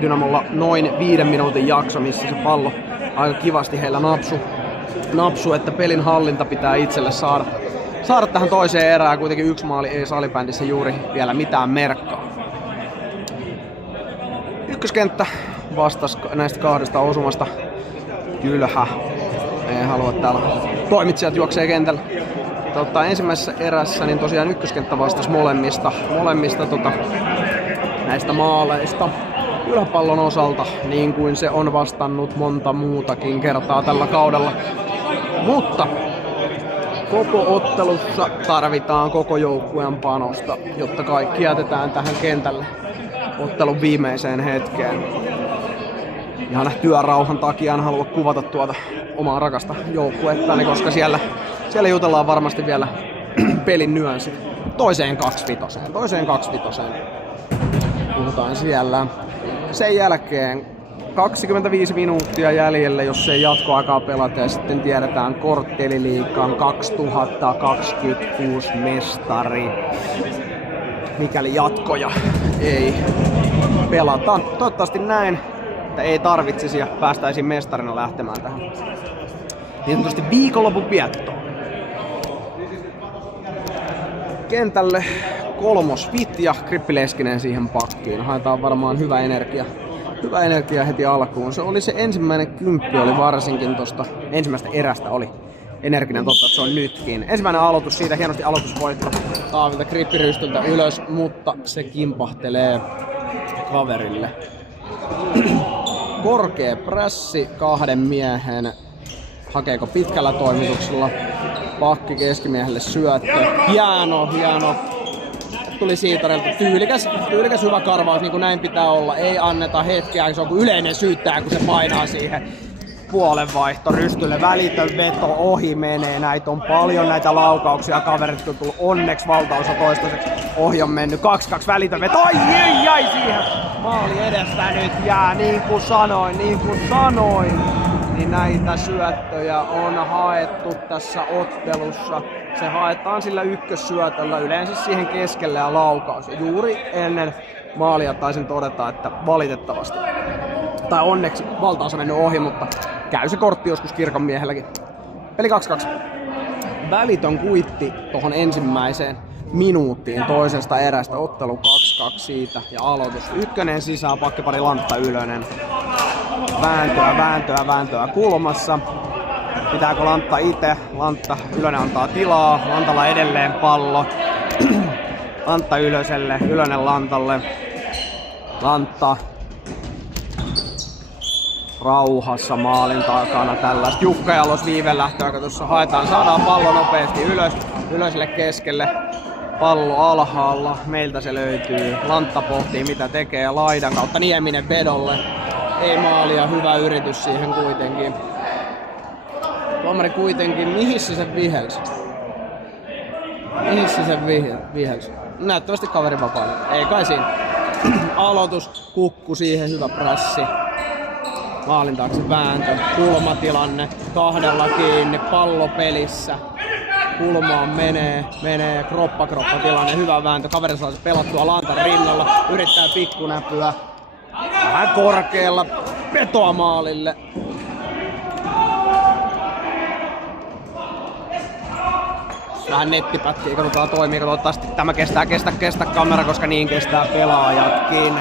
Dynamolla noin 5 minuutin jakso, missä se pallo aika kivasti heillä napsu, että pelin hallinta pitää itselle saada tähän toiseen erään. Kuitenkin 1 maali ei salibändissä juuri vielä mitään merkkaa. Ykköskenttä vastas näistä 2 osumasta Jylhä. Ei halua täällä toimitsijat juoksee kentällä. Ensimmäisessä erässä niin tosiaan ykköskenttä vastasi molemmista näistä maaleista. Ylhäpallon osalta, niin kuin se on vastannut monta muutakin kertaa tällä kaudella. Mutta koko ottelussa tarvitaan koko joukkueen panosta, jotta kaikki jätetään tähän kentälle ottelun viimeiseen hetkeen. Ihan työrauhan takia en halua kuvata tuota omaa rakasta joukkuettani, koska siellä jutellaan varmasti vielä pelin nyanssit. Toiseen 2-5. Puhutaan siellä. Sen jälkeen 25 minuuttia jäljellä, jos ei jatkoaikaa pelata, ja sitten tiedetään Kortteliliigan 2026 mestari, mikäli jatkoja ei pelata. Toivottavasti näin, että ei tarvitsisi ja päästäisiin mestarina lähtemään tähän niin sanotusti viikonlopun viettoon. kentälle. Kolmosvit ja Krippi Leskinen siihen pakkiin. Haetaan varmaan hyvä energia heti alkuun. Se oli se ensimmäinen kymppi, oli varsinkin tosta ensimmäistä erästä oli energinen, totta että se on nytkin. Ensimmäinen aloitus siitä, hienosti aloitusvoitto Taavilta Krippirystöltä ylös, mutta se kimpahtelee kaverille. Korkea prässi 2 miehen. Hakeeko pitkällä toimituksella? Pakki keskimiehelle syöttö. Hieno. Tuli Siitarilta tyylikäs hyvä karvaus, niin kuin näin pitää olla. Ei anneta hetkeä, se on kuin yleinen syyttäjä, kun se painaa siihen. Puolenvaihto Rystylle, välitön veto, ohi menee. Näitä on paljon näitä laukauksia. Kaverit on tullut onneksi valtaosa toistaiseksi. Ohi on mennyt 2-2 välitön veto. Ai siihen! Maali edestä nyt jää, niin kuin sanoin. Niin näitä syöttöjä on haettu tässä ottelussa. Se haetaan sillä ykkössyötöllä yleensä siihen keskelle ja laukaus. Ja juuri ennen maalia taisin todeta, että valitettavasti. Tai onneksi valtaosa mennyt ohi, mutta käy se kortti joskus Kirkon miehelläkin. Peli 2-2. Välitön kuitti tohon ensimmäiseen minuuttiin toisesta erästä. Ottelu 2-2 siitä ja aloitus. Ykkönen sisään, pakkipari Lantta Ylönen. Vääntöä kulmassa. Pitääkö Lantta itse? Lantta Ylönen antaa tilaa. Lantalla edelleen pallo. Lantta Ylöselle, Ylönen Lantalle. Lantta rauhassa maalin takana tällaista Jukka Jalos viivelähtöä, kun tuossa haetaan, saadaan pallo nopeasti ylöselle keskelle, pallo alhaalla, meiltä se löytyy, Lantta pohtii mitä tekee ja laidan kautta Nieminen vedolle, ei maalia, hyvä yritys siihen kuitenkin. Tuomari kuitenkin, mihin se sen vihelsi? Näyttävästi kaveri vapaana, ei kai siinä. Aloitus, kukku siihen, hyvä prässi. Maalin taakse vääntö, kulmatilanne, 2 kiinni, pallo pelissä. Kulmaan menee, kroppa tilanne, hyvä vääntö. Kaveri saa se pelattua Lantan rinnalla, yrittää pikkunäpyä. Vähän korkealla, vetoa maalille. Vähän nettipätkiä, katsotaan toimii, toivottavasti tämä kestä kamera, koska niin kestää pelaajatkin.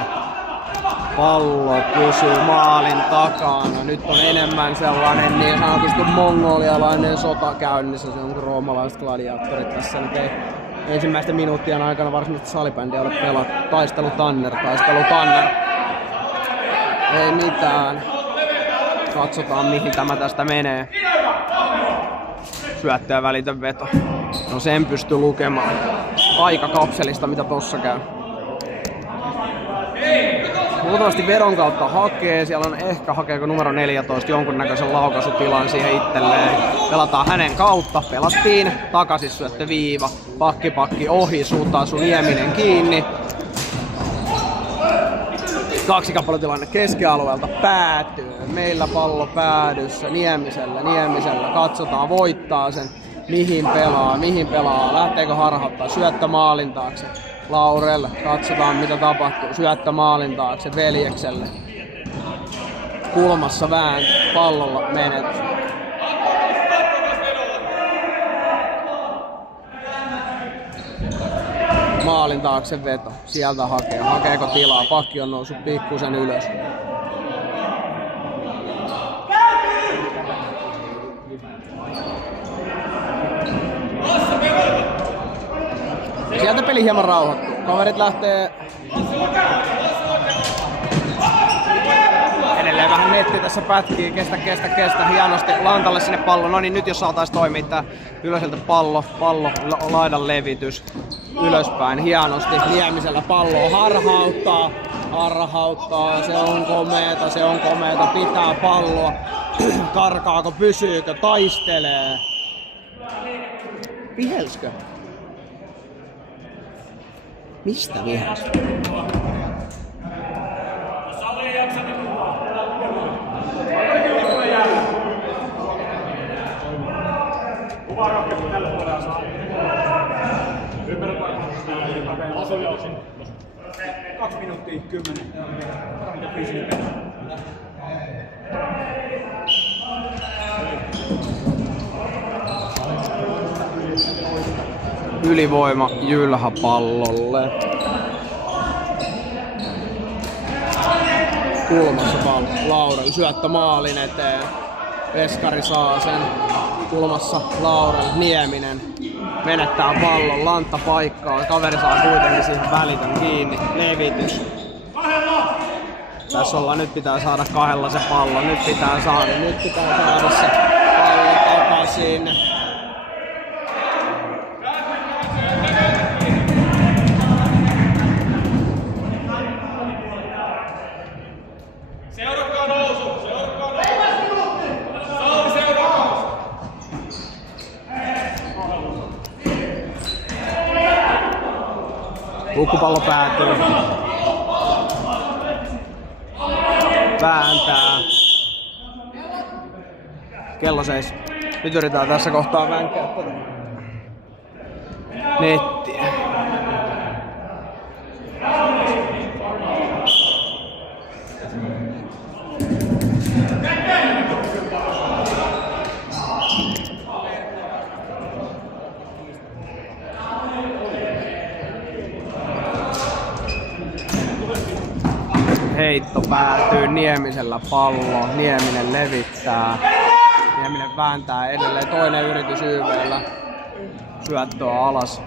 Pallo pysyy maalin takana. Nyt on enemmän sellainen niin sanotusti mongolialainen sota käynnissä. Se on kuin roomalaiset gladiaattorit tässä. Nyt ei ensimmäisten minuuttien aikana varsinaisesti salibändiä ole pelattu. Taistelu Tanner. Ei mitään. Katsotaan mihin tämä tästä menee. Syöttäjä välitön veto. No sen pystyy lukemaan. Aika kapselista mitä tossa käy. Luultavasti vedon kautta hakee, siellä on ehkä hakeeko numero 14 jonkunnäköisen laukaisutilan siihen itselleen. Pelataan hänen kautta, pelattiin, takaisin syöttö viiva, pakki ohi, Sutasu Nieminen kiinni. 2 kappaletilanne keskialueelta päätyy, meillä pallo päädyssä, Niemisellä, katsotaan voittaa sen, mihin pelaa, lähteekö harhauttaa, syöttö maalin taakse. Laurel, katsotaan mitä tapahtuu, syöttö maalin taakse veljekselle. Kulmassa vääntö, pallolla menetys. Maalin taakse veto, sieltä hakeeko tilaa, pakki on noussut pikkusen ylös. Sieltä peli hieman rauhoittuu. Kaverit lähtee edelleen vähän netti tässä pätkii. Kestä. Hienosti Lantalle sinne pallo. No niin, nyt jos saatais toimia tää Ylöseltä pallo laidan levitys ylöspäin. Hienosti Niemisellä palloa harhauttaa. Se on komeeta. Pitää palloa. Karkaako, pysyykö, taistelee. Vihelskö? Mistä vihelsi? Kaksi minuuttia 10. Ylivoima Jylhä-pallolle. Kulmassa pallo. Laurel syöttö maalin eteen. Veskari saa sen. Kulmassa Laurel. Nieminen menettää pallon. Lantta paikkaa. Kaveri saa kuitenkin siihen välitön kiinni. Levitys. Tässä ollaan, nyt pitää saada kahdella se pallo. Nyt pitää saada se pallo takaisin. Lukkupallo päätyy. Vääntää. Kello seis. Nyt yritetään tässä kohtaa vänkää nettiä. Heitto päätyy Niemisellä pallo. Nieminen levittää. Nieminen vääntää edelleen. Toinen yritys YV:llä. Syöttöä alas.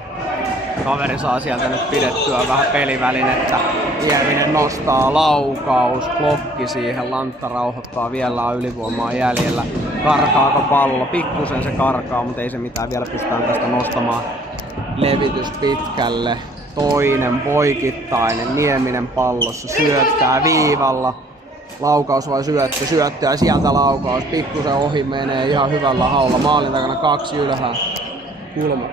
Kaveri saa sieltä nyt pidettyä vähän pelivälinettä. Nieminen nostaa laukaus. Blokki siihen. Lantta rauhoittaa. Vielä on ylivoimaa jäljellä. Karkaako pallo? Pikkusen se karkaa, mutta ei se mitään. Vielä pystytään tästä nostamaan. Levitys pitkälle. Toinen poikittainen, Nieminen pallossa, syöttää viivalla. Laukaus vai syöttö? Syöttö ja sieltä laukaus. Pikkusen ohi menee ihan hyvällä haulla. Maalin takana 2 ylhää. Kulma.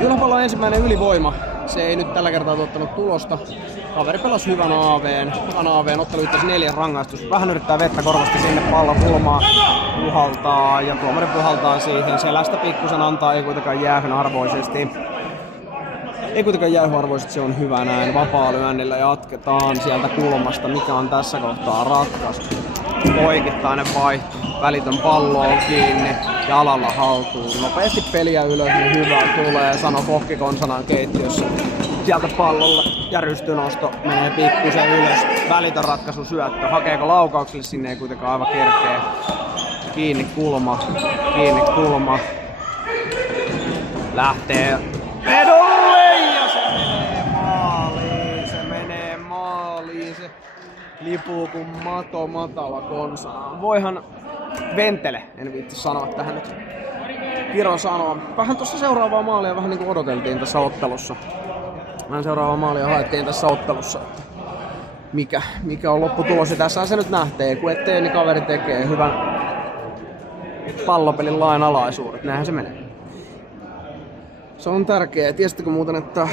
Jylhäpallon ensimmäinen ylivoima. Se ei nyt tällä kertaa tuottanut tulosta. Kaveri pelasi hyvän AV:n, ottelu yhteensä 4 rangaistus. Vähän yrittää vettä korvasta sinne pallon kulmaan. Puhaltaa ja tuomari puhaltaa siihen. Selästä pikkusen antaa, ei kuitenkaan jäähyn arvoisesti. Se on hyvä näin. Vapaa-lyönnillä jatketaan sieltä kulmasta, mikä on tässä kohtaa ratkaisu. Poikittainen vaihto. Välitön pallo on kiinni. Jalalla haltuun. Nopeasti peliä ylös, niin hyvä tulee, sano kokki konsanaan keittiössä. Sieltä pallolle ja rystynosto menee pikkusen ylös. Välitön ratkaisu syöttö. Hakeeko laukaukselle? Sinne ei kuitenkaan aivan kerkeä. Kiinni kulma. Lähtee vedolle ja se menee maaliin. Se lipuu kuin mato matala konsanaan. Voihan Ventele, en viitsi sanoa tähän nyt. Kiro sanoo. Vähän tuossa seuraavaa maalia vähän niinku odoteltiin tässä ottelussa. Vähän seuraavaa maalia haettiin tässä ottelussa. Että mikä on lopputulos. Ja tässä se nyt nähtee. Kun ettei, niin kaveri tekee hyvän pallopelin lainalaisuudet. Näinhän se menee. Se on tärkeää. Tiesittekö muuten, että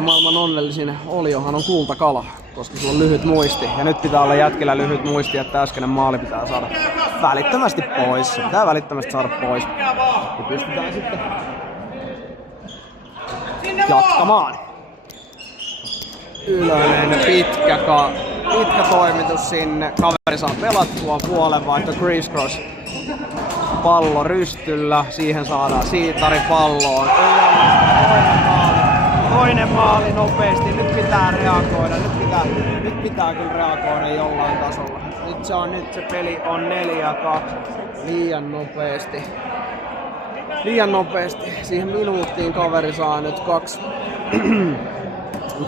maailman onnellisin oliohan on kultakala, koska sillä on lyhyt muisti. Ja nyt pitää olla jätkillä lyhyt muisti, että äskeinen maali pitää saada välittömästi pois. Se pitää välittömästi saada pois. Ja pystytään sitten jatkamaan. Ylönen pitkä toimitus sinne. Kaveri saa pelattua puolenvaihto crisscross. Pallo rystyllä, siihen saadaan Siitari palloon. Toinen maali nopeasti, nyt pitää reagoida, nyt pitää kyllä reagoida jollain tasolla. Nyt se peli on 4-2, liian nopeasti. Siihen minuuttiin kaveri saa nyt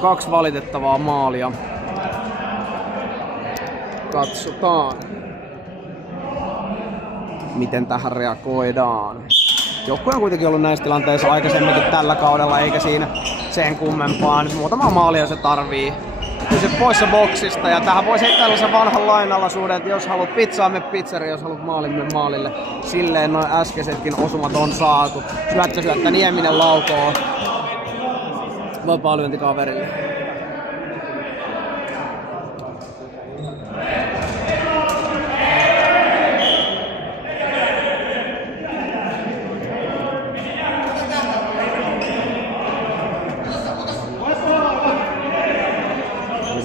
kaksi valitettavaa maalia. Katsotaan, miten tähän reagoidaan. Joukkue on kuitenkin ollut näissä tilanteissa aikaisemminkin tällä kaudella, eikä siinä sen kummempaa. Nyt muutama maalia se tarvii. Kyse poissa boksista, ja tähän voisi heittää tällaisen vanhan lainalaisuuden, että jos haluat pizzaa, me pizzeriin, jos haluat maalille. Silleen noin äskeisetkin osumat on saatu. Syöttä Nieminen laukoo vapaa-lyönti kaverille.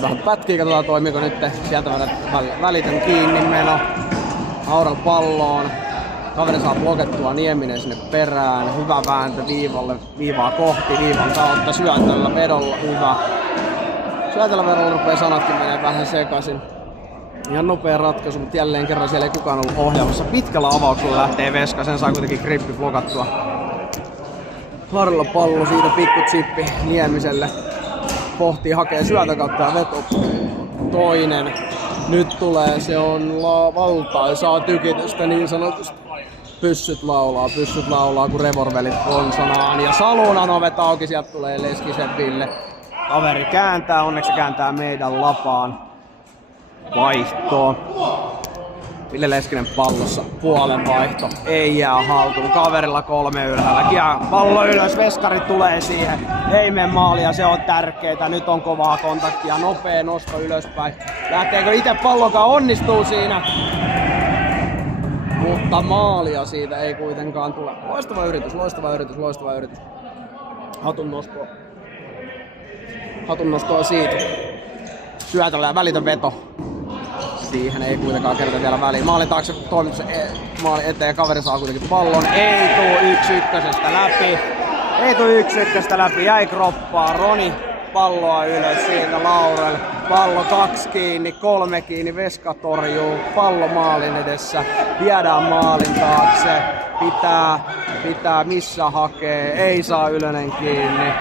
vähän pätkii, katsotaan toimiiko nyt. Sieltä välitön kiinni meno. Laurel palloon. Kaveri saa blokettua Nieminen sinne perään. Hyvä vääntö viivalle, viivaa kohti, viivan kautta. Syötöllä vedolla hyvä. Syötöllä vedolla rupeaa sanatkin menee vähän sekaisin. Ihan nopea ratkaisu, mutta jälleen kerran siellä ei kukaan ollut ohjaamassa. Pitkällä avauksella lähtee Veska, sen saa kuitenkin grippi blokattua. Harilla pallo, siitä pikku chippi Niemiselle. Pohtii, hakee syötön kautta ja veto. Toinen. Nyt tulee, se on valtaisaa tykitystä niin sanotusti. Pyssyt laulaa kun revolverit konsanaan. Ja Salunan ovet auki, sieltä tulee Leskisen Ville. Kaveri kääntää, onneksi kääntää meidän lapaan. Vaihtoa. Ville Leskinen pallossa, puolen vaihto, ei jää haltuun, kaverilla 3 ylhäällä, pallo ylös, veskari tulee siihen, ei mene maalia, se on tärkeetä, nyt on kovaa kontaktia, nopea nosto ylöspäin, lähteekö itse pallokaan, onnistuu siinä, mutta maalia siitä ei kuitenkaan tule, loistava yritys, hatun nostoa siitä, syötöllä ja välitön veto. Siihen ei kuitenkaan kerta vielä väliin. Maalin taakse toimitus maali eteen, kaveri saa kuitenkin pallon. Ei tuu 1-1 läpi. Jäi kroppaa. Roni palloa ylös siitä Laurel. Pallo 2 kiinni, 3 kiinni. Veska torjuu. Pallo maalin edessä. Viedään maalin taakse. Pitää missä hakee. Ei saa Ylönen kiinni.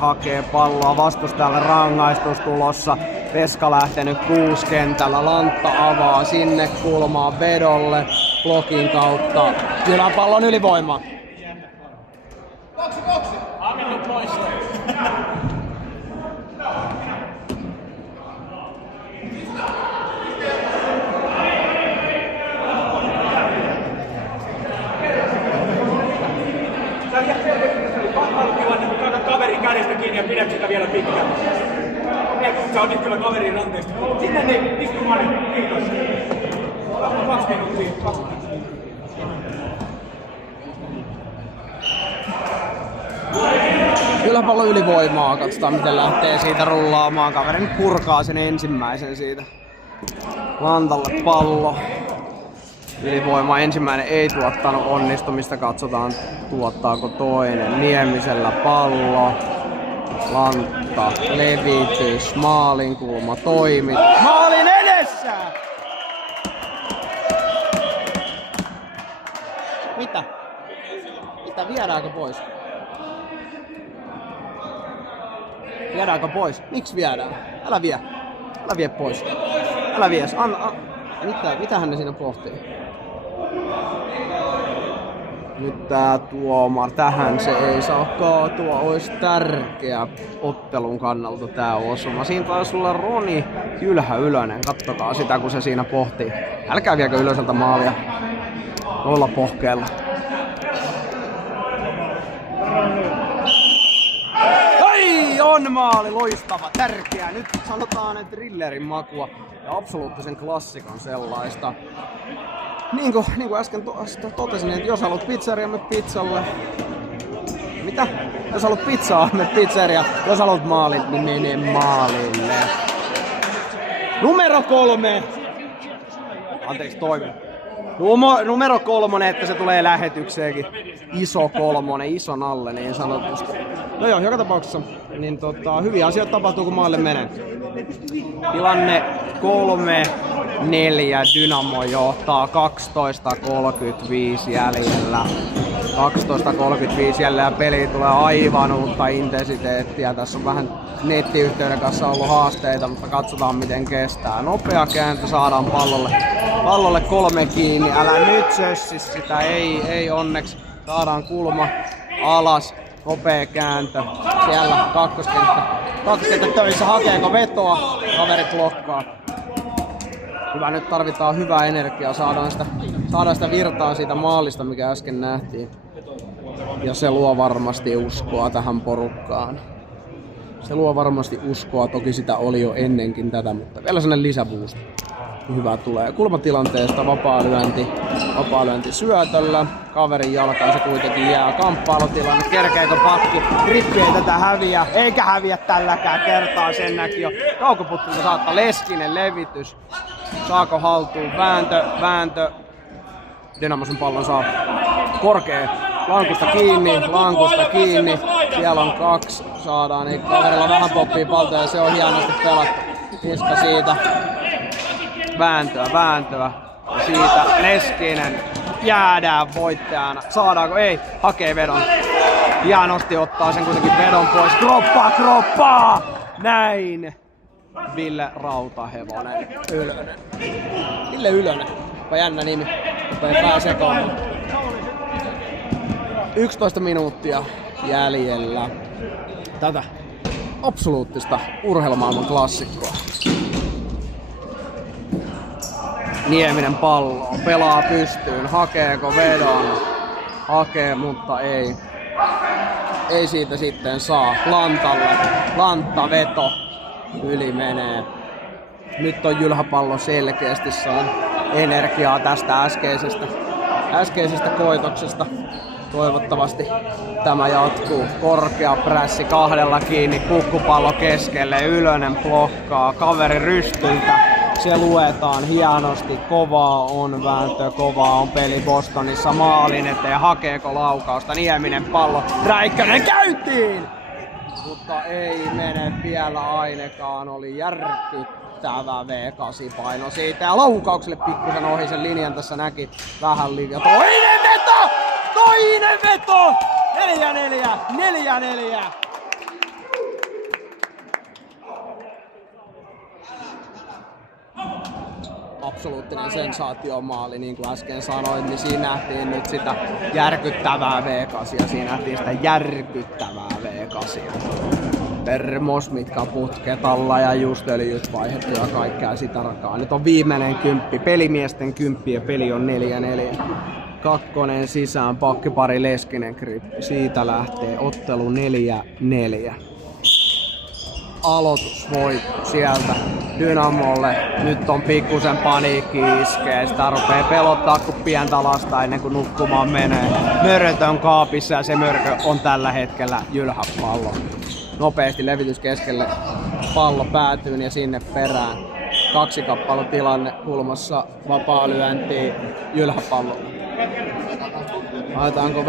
Hakee palloa. Vastustajalle rangaistus tulossa. Veska lähtenyt 6 kentällä, Lantta avaa sinne kulmaan vedolle, blokin kautta, Jyväpallon ylivoima. 2-2. Amennut pois. Kaverin kädestä kiinni ja pidät sitä vielä pitkään. Sä otit kyllä kaverin ranteesta. Sinne niin, istumaan. Kiitos. 2 minuuttia. Yläpallo ylivoimaa. Katsotaan miten lähtee siitä rullaamaan. Kaveri purkaa sen ensimmäisen siitä. Lantalle pallo. Ylivoima ensimmäinen ei tuottanut onnistumista. Katsotaan tuottaako toinen. Niemisellä pallo. Lantta, levitys, maalin kulma, toimit. Maalin edessä! Mitä? Viedäänkö pois? Viedäänkö pois? Miksi viedään? Älä vie pois. Älä vie. Mitähän ne siinä pohtii? Nyt tää tuomar, tähän se ei saa kaatua, ois tärkeä ottelun kannalta tää osuma. Siinä taisi olla Roni Ylhä-Ylönen, kattokaa sitä kun se siinä pohtii. Älkää viekö Ylöseltä maalia, noilla pohkeella. Ai, on maali, loistava, tärkeä. Nyt sanotaan, että thrillerin makua ja absoluuttisen klassikon sellaista. Niin kuin äsken totesin, että jos haluat pizzeria, me pizzalle. Mitä? Jos haluat pizzaa, me pizzeria. Jos haluat maalin, niin mene maalille. Numero 3. Anteeksi, toimi. Numero 3, että se tulee lähetykseenkin. Iso 3, ison alle niin sanotusti. No joo, joka tapauksessa niin hyviä asioita tapahtuu kun maalle menee. Tilanne 3-4, Dynamo johtaa 12.35 jäljellä. 12.35 jäljellä ja peli tulee aivan uutta intensiteettiä. Tässä on vähän nettiyhteyden kanssa ollut haasteita, mutta katsotaan miten kestää. Nopea kääntö saadaan pallolle 3 kiinni. Älä nyt sössis sitä, ei onneksi. Saadaan kulma alas. Nopea kääntö. Siellä kakkoskenttä töissä. Hakeeko vetoa? Kaverit blokkaa. Hyvä, nyt tarvitaan hyvää energiaa. Saadaan sitä virtaa siitä maalista, mikä äsken nähtiin. Ja se luo varmasti uskoa tähän porukkaan. Se luo varmasti uskoa. Toki sitä oli jo ennenkin tätä, mutta vielä sellainen lisäboost. Hyvä tulee kulmatilanteesta, vapaa lyönti syötöllä. Kaverin jalkaan se kuitenkin jää kamppailutilanne. Kerkeekö pakki? Rippi ei tätä häviä, eikä häviä tälläkään kertaa, sen näki jo. Kaukoputkelta saattaa Leskinen levitys. Saako haltuun? Vääntö. Dynamo sen pallon saa korkea. Lankusta kiinni. Siellä on 2. Saadaan, niin kaverilla vähän poppii paltoja ja se on hienosti pelattu. Niska siitä. Vääntöä. Ja siitä Leskinen jäädään voittajana. Saadaanko? Ei. Hakee vedon. Hienosti ottaa sen kuitenkin vedon pois. Kroppaa! Näin. Ville Rautahevonen. Ville Ylönen. Onpa jännä nimi. Ei pääse kohdalla. 11 minuuttia jäljellä. Tätä absoluuttista urheilumaailman klassikkoa. Nieminen pallo, pelaa pystyyn, hakeeko vedon? Hakee, mutta ei. Ei siitä sitten saa. Lantta veto. Yli menee. Nyt on Jylhäpallo selkeästi saanut energiaa tästä äskeisestä koitoksesta. Toivottavasti tämä jatkuu. Korkea prässi 2 kiinni, kukkupallo keskelle, Ylönen blokkaa, kaveri rystyltä. Se luetaan hienosti, kovaa on vääntö, kovaa on peli Bostonissa, maalin eteen, hakeeko laukausta, Nieminen pallo, Räikkönen käyntiin! Mutta ei mene vielä ainakaan, oli järkyttävä V8-paino siitä ja laukaukselle pikkusen ohi sen linjan tässä näki vähän liikaa. Toinen veto! 4-4! Absoluuttinen sensaatiomaali, niin kuin äsken sanoin, niin siinä nähtiin nyt sitä järkyttävää V8, siinä nähtiin sitä järkyttävää V8. Termos, mitkä putketalla ja just öljyt vaihdettu ja kaikkea sitä rakaa. Nyt on viimeinen 10, pelimiesten 10 ja peli on 4-4. 2 sisään, pakkipari Leskinen grippi. Siitä lähtee ottelu 4-4. Aloitusvoitto sieltä Dynamolle. Nyt on pikkusen paniikki iskee. Sitä rupee pelottaa kun pientä lasta ennen kuin nukkumaan menee. Möröt on kaapissa ja se mörkö on tällä hetkellä Jylhäpallo. Nopeasti levitys keskelle. Pallo päätyy ja sinne perään. 2 kappalutilanne kulmassa. Vapaa lyönti Jylhäpallo. Haetaanko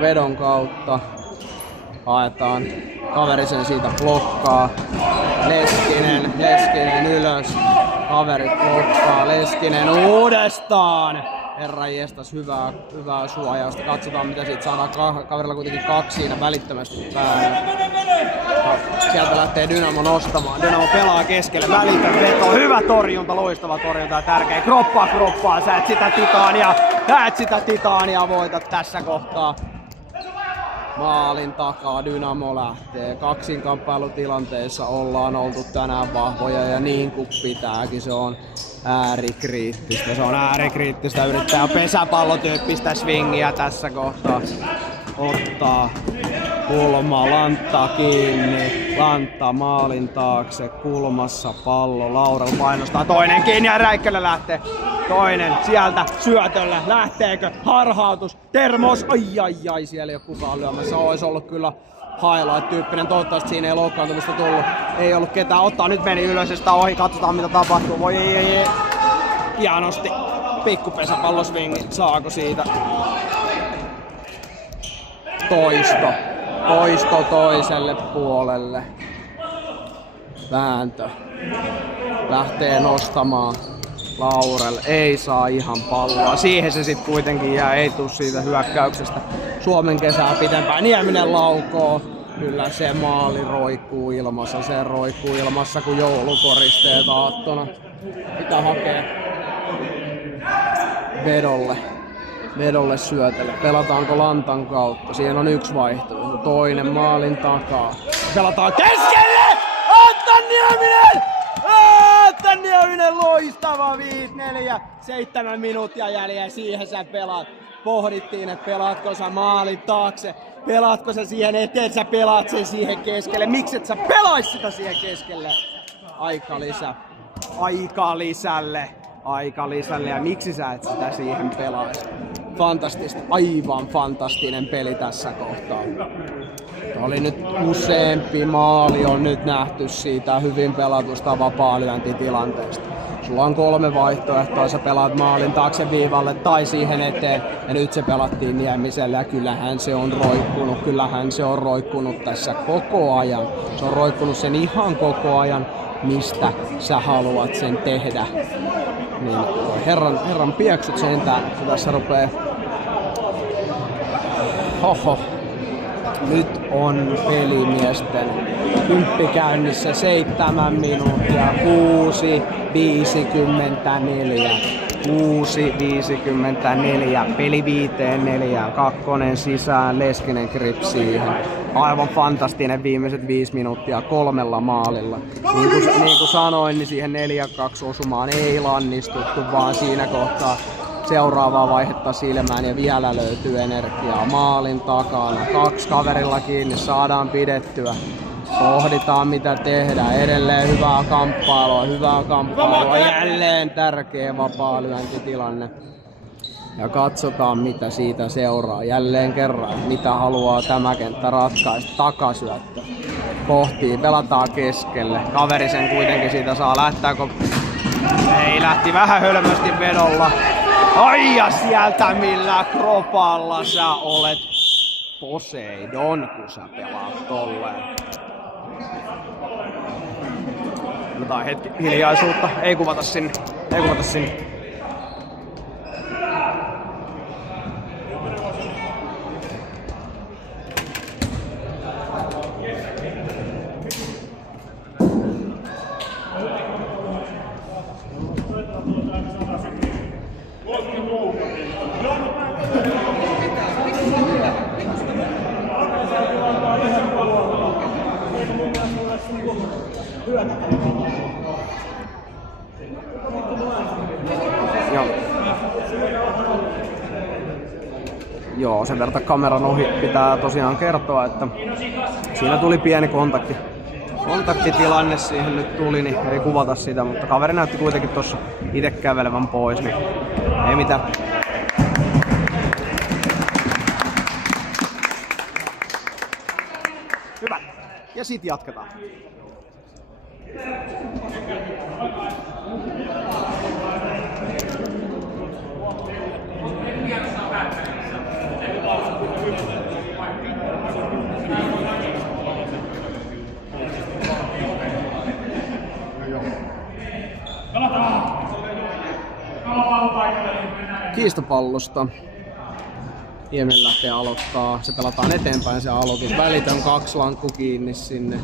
vedon kautta? Haetaan. Kaveri sen siitä blokkaa. Leskinen ylös. Kaveri blokkaa. Leskinen uudestaan. Herra jestas, hyvää suojausta. Katsotaan mitä siitä saadaan. Kaverilla kuitenkin 2 siinä välittömästi päällä. Sieltä lähtee Dynamo nostamaan. Dynamo pelaa keskelle, välitön veto. Hyvä torjunta, loistava torjunta ja tärkeä. Kroppaa. Sä et sitä titaania voitat tässä kohtaa. Maalin takaa Dynamo lähtee. Kaksinkamppailutilanteessa ollaan oltu tänään vahvoja ja niin kuin pitääkin. Se on äärikriittistä. Yrittää pesäpallotyyppistä swingiä tässä kohtaa. Ottaa kulma, Lantta kiinni, Lantta maalin taakse, kulmassa pallo, Laurel painostaa, toinen kiinni ja Räikkönen lähtee. Toinen sieltä syötöllä, lähteekö? Harhautus, Termos, ai, siellä ei ole kukaan lyömässä, olisi ollut kyllä highlight-tyyppinen, toivottavasti siinä ei loukkaantumista tullut, ei ollut ketään, ottaa, nyt meni ylös ja sitä ohi, katsotaan mitä tapahtuu, voi ei. Hienosti, pikkupesäpallosvingi, saako siitä? Toisto toiselle puolelle. Vääntö. Lähtee nostamaan. Laurel ei saa ihan palloa. Siihen se sitten kuitenkin jää. Ei tuu siitä hyökkäyksestä Suomen kesää pitempään. Nieminen laukoo. Kyllä se maali roikkuu ilmassa. Se roikkuu ilmassa kuin joulukoristeet aattona. Mitä hakee? Vedolle syötelle. Pelataanko Lantan kautta? Siihen on 1 vaihtoehto. Toinen maalin takaa. Pelataan keskelle! Anton Nieminen loistava 5-4. 7 minuuttia jäljellä. Siihen sä pelaat. Pohdittiin, että pelaatko sä maalin taakse. Pelaatko sä siihen eteen, sä pelaat sen siihen keskelle. Miksi et sä pelais sitä siihen keskelle? Aika lisä. Aika lisälle ja miksi sä et sitä siihen pelaisi? Fantastista, aivan fantastinen peli tässä kohtaa. Oli nyt useampi maali on nyt nähty siitä hyvin pelatusta vapaalyöntitilanteesta. Sulla on 3 vaihtoehtoa, sä pelaat maalin taakse viivalle tai siihen eteen ja nyt se pelattiin Niemiselle ja kyllähän se on roikkunut tässä koko ajan. Se on roikkunut sen ihan koko ajan, mistä sä haluat sen tehdä. Niin herran pieksut sentään, se tässä rupee. Hoho. Nyt on pelimiesten kymppi käynnissä 7 minuuttia, 6.54, peli 5-4, kakkonen sisään, Leskinen grip siihen. Aivan fantastinen viimeiset 5 minuuttia 3 maalilla. Niin kuin sanoin, niin siihen 4-2 osumaan ei lannistuttu, vaan siinä kohtaa seuraavaa vaihetta silmään ja vielä löytyy energiaa maalin takana. 2 kaverilla kiinni, saadaan pidettyä. Pohditaan mitä tehdään. Edelleen hyvää kamppailua. Jälleen tärkeä vapaalyöntitilanne. Ja katsotaan mitä siitä seuraa. Jälleen kerran, mitä haluaa tämä kenttä ratkaista. Takasyöttö. Pohtii, pelataan keskelle. Kaveri sen kuitenkin siitä saa. Lähtääkö? Ei, lähti vähän hölmösti vedolla. Ai ja sieltä millä kropalla sä olet Poseidon, kun sä pelaat tolleen. Annetaan hetki hiljaisuutta, ei kuvata sinne. Joo, sen verran kameran ohi pitää tosiaan kertoa, että siinä tuli pieni kontaktitilanne siihen nyt tuli, niin ei kuvata sitä, mutta kaveri näytti kuitenkin tossa itse kävelevän pois, niin ei mitään. Hyvä. Ja sit jatketaan. Kiistopallosta. Nieminen lähtee aloittaa. Se pelataan eteenpäin se aloitus. Välitön 2 lankku kiinni sinne.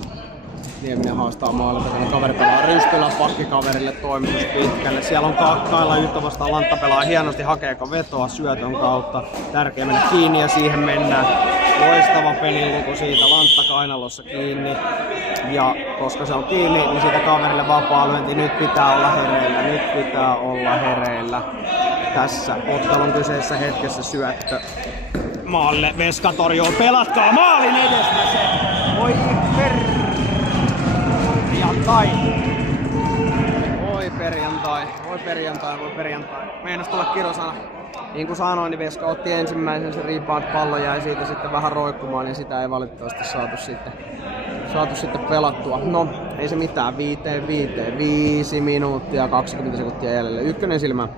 Nieminen haastaa maalilta. Kaveri pelaa rystyllä pakkikaverille toimitus pitkälle. Siellä on Kaila yhtä vastaan. Lantta pelaa hienosti. Hakeeko vetoa syötön kautta. Tärkeä mennä kiinni ja siihen mennään. Loistava peliluku siitä. Lantta kainalossa kiinni. Ja koska se on kiinni, niin siitä kaverille vapaa lyönti. Nyt pitää olla hereillä. Tässä ottelun kyseessä hetkessä syöttö maalle. Veska torjuu, pelatkaa maalin edestä se! Voi perjantai. Meinas tulla kirosana. Niin kuin sanoin, niin Veska otti ensimmäisen se rebound-pallo, jäi siitä sitten vähän roikkumaan, niin sitä ei valitettavasti saatu sitten pelattua. No, ei se mitään, 5 minuuttia 20 sekuntia jäljellä. Ykkönen silmä.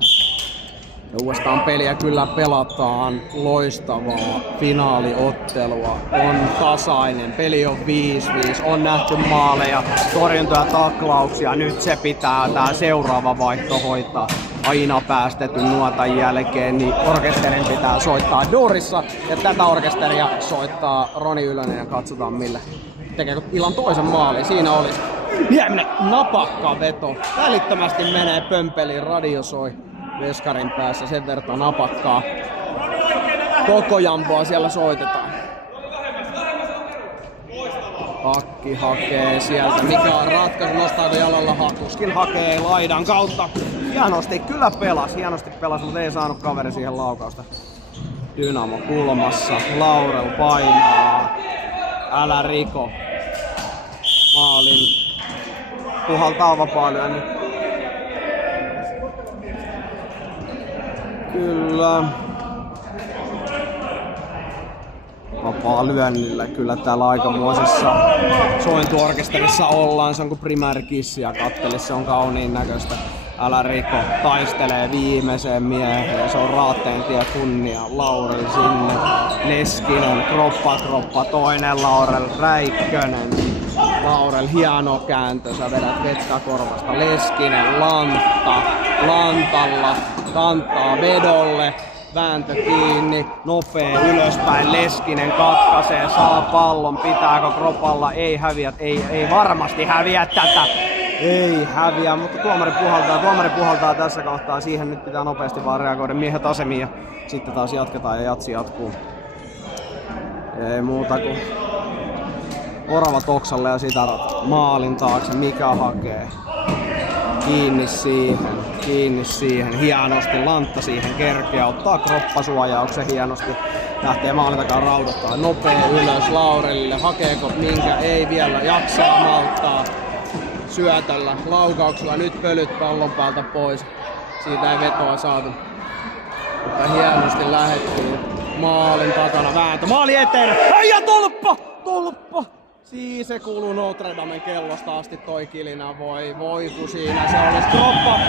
Ja uudestaan peliä kyllä pelataan, loistavaa finaaliottelua, on tasainen, peli on 5-5, on nähty maaleja, torjuntoja, taklauksia, nyt se pitää tää seuraava vaihto hoitaa. Aina päästetyn nuotan jälkeen, niin orkesterin pitää soittaa Dorissa ja tätä orkesteria soittaa Roni Ylönen ja katsotaan millä. Tekeekö illan toisen maalin, siinä oli Nieminen napakka veto, välittömästi menee pömpeliin, radio soi. Veskarin päässä sen verran napakkaa. Koko jamboa siellä soitetaan. Pakki hakee sieltä. Mikä on ratkaisu? Nostaako jalalla Tuskin hakee laidan kautta. Hienosti pelasi, mutta ei saanut kaveri siihen laukausta. Dynamo kulmassa. Laurel painaa. Älä riko. Maalin. Puhaltaa vapaalyönnin. Kyllä. Vapaa lyönnillä kyllä täällä aikamoisessa sointuorkesterissa ollaan. Se on kuin primäärikissia katteli, se on kauniin näköistä. Älä riko, taistelee viimeiseen mieheen, se on Raatteen tie kunnia. Laurel sinne, Leskinen, kroppa, toinen Laurel, Räikkönen. Laurel, hieno kääntö, sä vedät vetkakorvasta. Leskinen, Lantalla, kantaa vedolle. Vääntö kiinni, nopea ylöspäin, Leskinen katkaisee, saa pallon, pitääkö Kropalla, ei häviä, ei varmasti häviä tätä. Ei häviä, mutta tuomari puhaltaa tässä kohtaa, siihen nyt pitää nopeasti vaan reagoida miehet asemiin ja sitten taas jatketaan ja jatsi jatkuu. Ei muuta kuin orava toksalle ja sitä maalin taakse, mikä hakee. Kiinni siihen, hienosti, Lantta siihen kerkeä, ottaa kroppasuojauksen hienosti, lähtee maalin takaa raudottaa, nopea ylös Laurelille, hakeeko minkä, ei vielä, jaksaa malttaa, syötöllä, laukauksella, nyt pölyt pallon päältä pois, siitä ei vetoa saatu, mutta hienosti lähettiin maalin takana, vääntö, maali eteen, ja tolppa! Siis se kuuluu Notre Damen kellosta asti toi kilinä, voi kun siinä se olisi kroppa.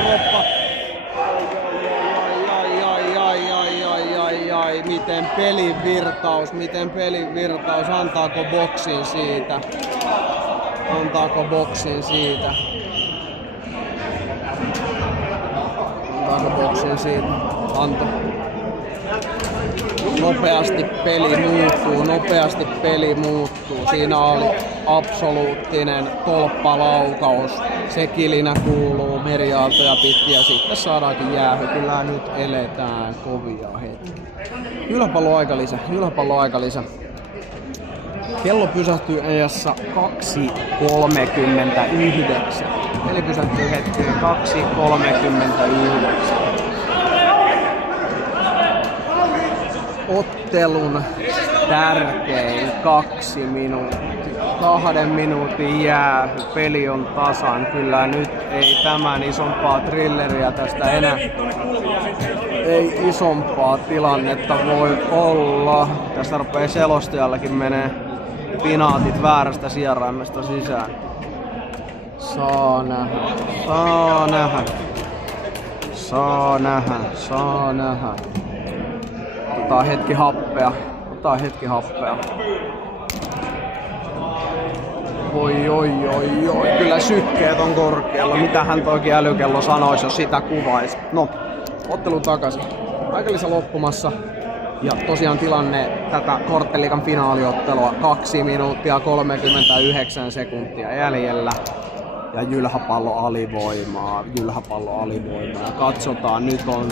Ai, miten pelin virtaus, antaako boksin siitä? Anto. Nopeasti peli muuttuu. Siinä oli absoluuttinen tolppalaukaus. Se kilinä kuuluu meriaaltoja pitkin ja sitten saadaankin jäähy. Kyllä nyt eletään kovia hetkiä. Ylhäpallo aikalisä. Kello pysähtyy ajassa 2.39. Eli pysähtyy hetkeen 2.39. Ottelun tärkein 2 minuuttia. 2 minuutin jäähy. Peli on tasan. Kyllä nyt ei tämän isompaa thrilleriä tästä enää. Ei isompaa tilannetta voi olla. Tässä rupeaa selostajallakin menee pinaatit väärästä sijaraimesta sisään. Saa nähdä. Otetaan hetki happea. Oi. Kyllä sykkeet on korkealla. Mitähän toikin älykello sanoisi, jos sitä kuvaisi. No, ottelu takaisin. Aikalisä loppumassa. Ja tosiaan tilanne tätä Kortteliigan finaaliottelua 2 minuuttia 39 sekuntia jäljellä. Ja Jylhäpallo alivoimaa. Ja katsotaan, nyt on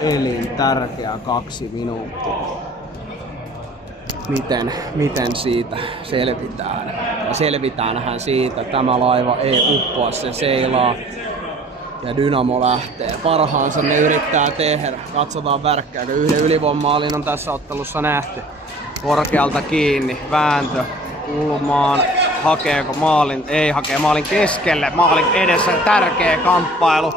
elintärkeä 2 minuuttia. Miten siitä selvitään? Ja selvitäänhän siitä. Tämä laiva ei uppoa, se seilaa. Ja Dynamo lähtee. Parhaansa ne yrittää tehdä. Katsotaan värkkääkö. Yhden ylivoimamaalin on tässä ottelussa nähty. Korkealta kiinni. Vääntö. Kulmaan. Hakeeko maalin? Ei hakee maalin keskelle. Maalin edessä tärkeä kamppailu.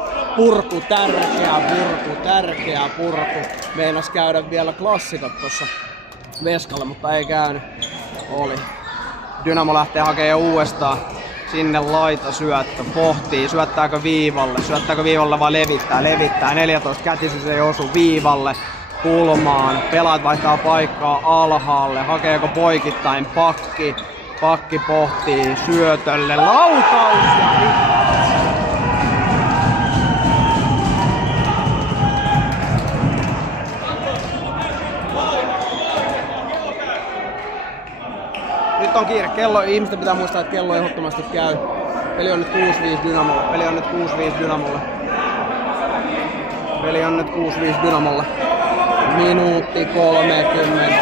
Tärkeä purku. Meinas käydä vielä klassikot tuossa veskalle, mutta ei käynyt. Oli. Dynamo lähtee hakemaan uudestaan. Sinne laita syöttö, pohtii, syöttääkö viivalle vai levittää, 14 kätisi se ei osu viivalle, kulmaan, pelaat vaihtaa paikkaa alhaalle, hakeeko poikittain pakki pohtii syötölle, laukaus ja nyt on kiire. Ihmisten pitää muistaa, että kello ehdottomasti käy. Peli on nyt 6-5 Dynamolle. Minuutti 30.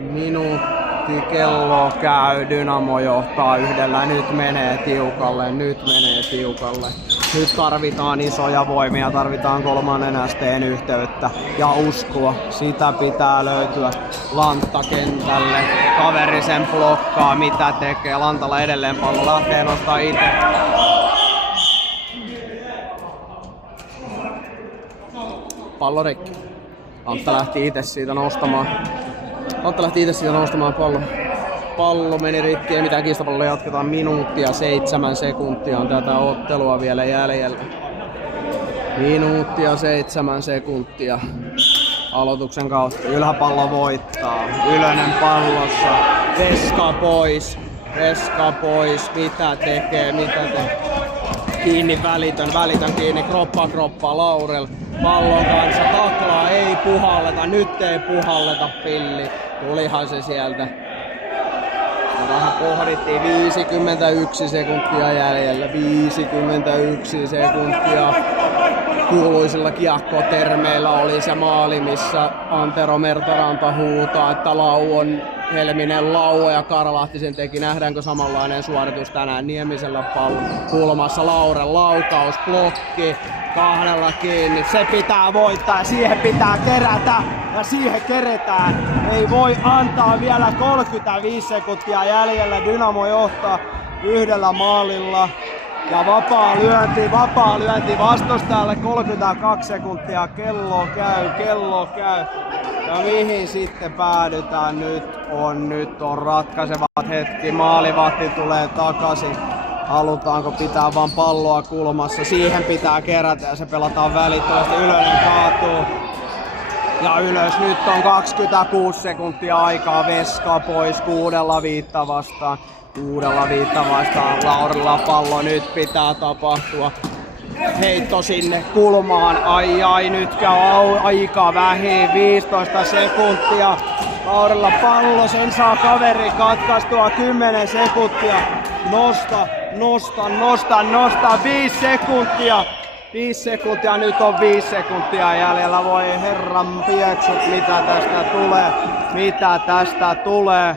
Minuutti kello käy. Dynamo johtaa yhdellä. Nyt menee tiukalle. Nyt tarvitaan isoja voimia, tarvitaan 3. asteen yhteyttä ja uskoa. Sitä pitää löytyä. Lantta kentälle, kaveri sen blokkaa, mitä tekee. Lantalla edelleen pallo lähtee nostaa itse. pallo rikki. Antta lähti itse siitä nostamaan pallo. Pallo meni rikki, ei mitään kiistapalloa, jatketaan minuuttia 7 sekuntia on tätä ottelua vielä jäljellä. Minuuttia 7 sekuntia. Aloituksen kautta Ylhäpallo voittaa. Ylönen pallossa. Veska pois. Mitä tekee? Kiinni välitön kiinni. Kroppa. Laurel pallon kanssa taklaa. Ei puhalleta. Nyt ei puhalleta pilli. Tulihan se sieltä. Vähän pohdittiin. 51 sekuntia jäljellä. 51 sekuntia. Kuuluisilla kiekkotermeillä oli se maali, missä Antero Mertaranta huutaa, että lau on helminen lau ja Karlahti sen teki. Nähdäänkö samanlainen suoritus tänään Niemisellä pallon kulmassa? Lauren laukaus, blokki, 2 kiinni. Se pitää voittaa ja siihen pitää kerätä ja siihen keretään. Ei voi antaa vielä 35 sekuntia jäljellä. Dynamo johtaa 1 maalilla. Ja vapaa lyönti vastustajalle 32 sekuntia, kello käy. Ja mihin sitten päädytään? Nyt on ratkaisevat hetki, maalivahti tulee takaisin. Halutaanko pitää vaan palloa kulmassa? Siihen pitää kerätä ja se pelataan välittömästi. Ylönen kaatuu. Ja ylös, nyt on 26 sekuntia aikaa, Veska pois 6-5 vastaan. 6-5 vastaan, Laurilla pallo, nyt pitää tapahtua. Heitto sinne kulmaan, ai nyt käy aika vähin, 15 sekuntia. Laurilla pallo, sen saa kaveri katkaistua, 10 sekuntia. Nosta, 5 sekuntia. 5 sekuntia, nyt on 5 sekuntia jäljellä, voi herran pieksut, mitä tästä tulee.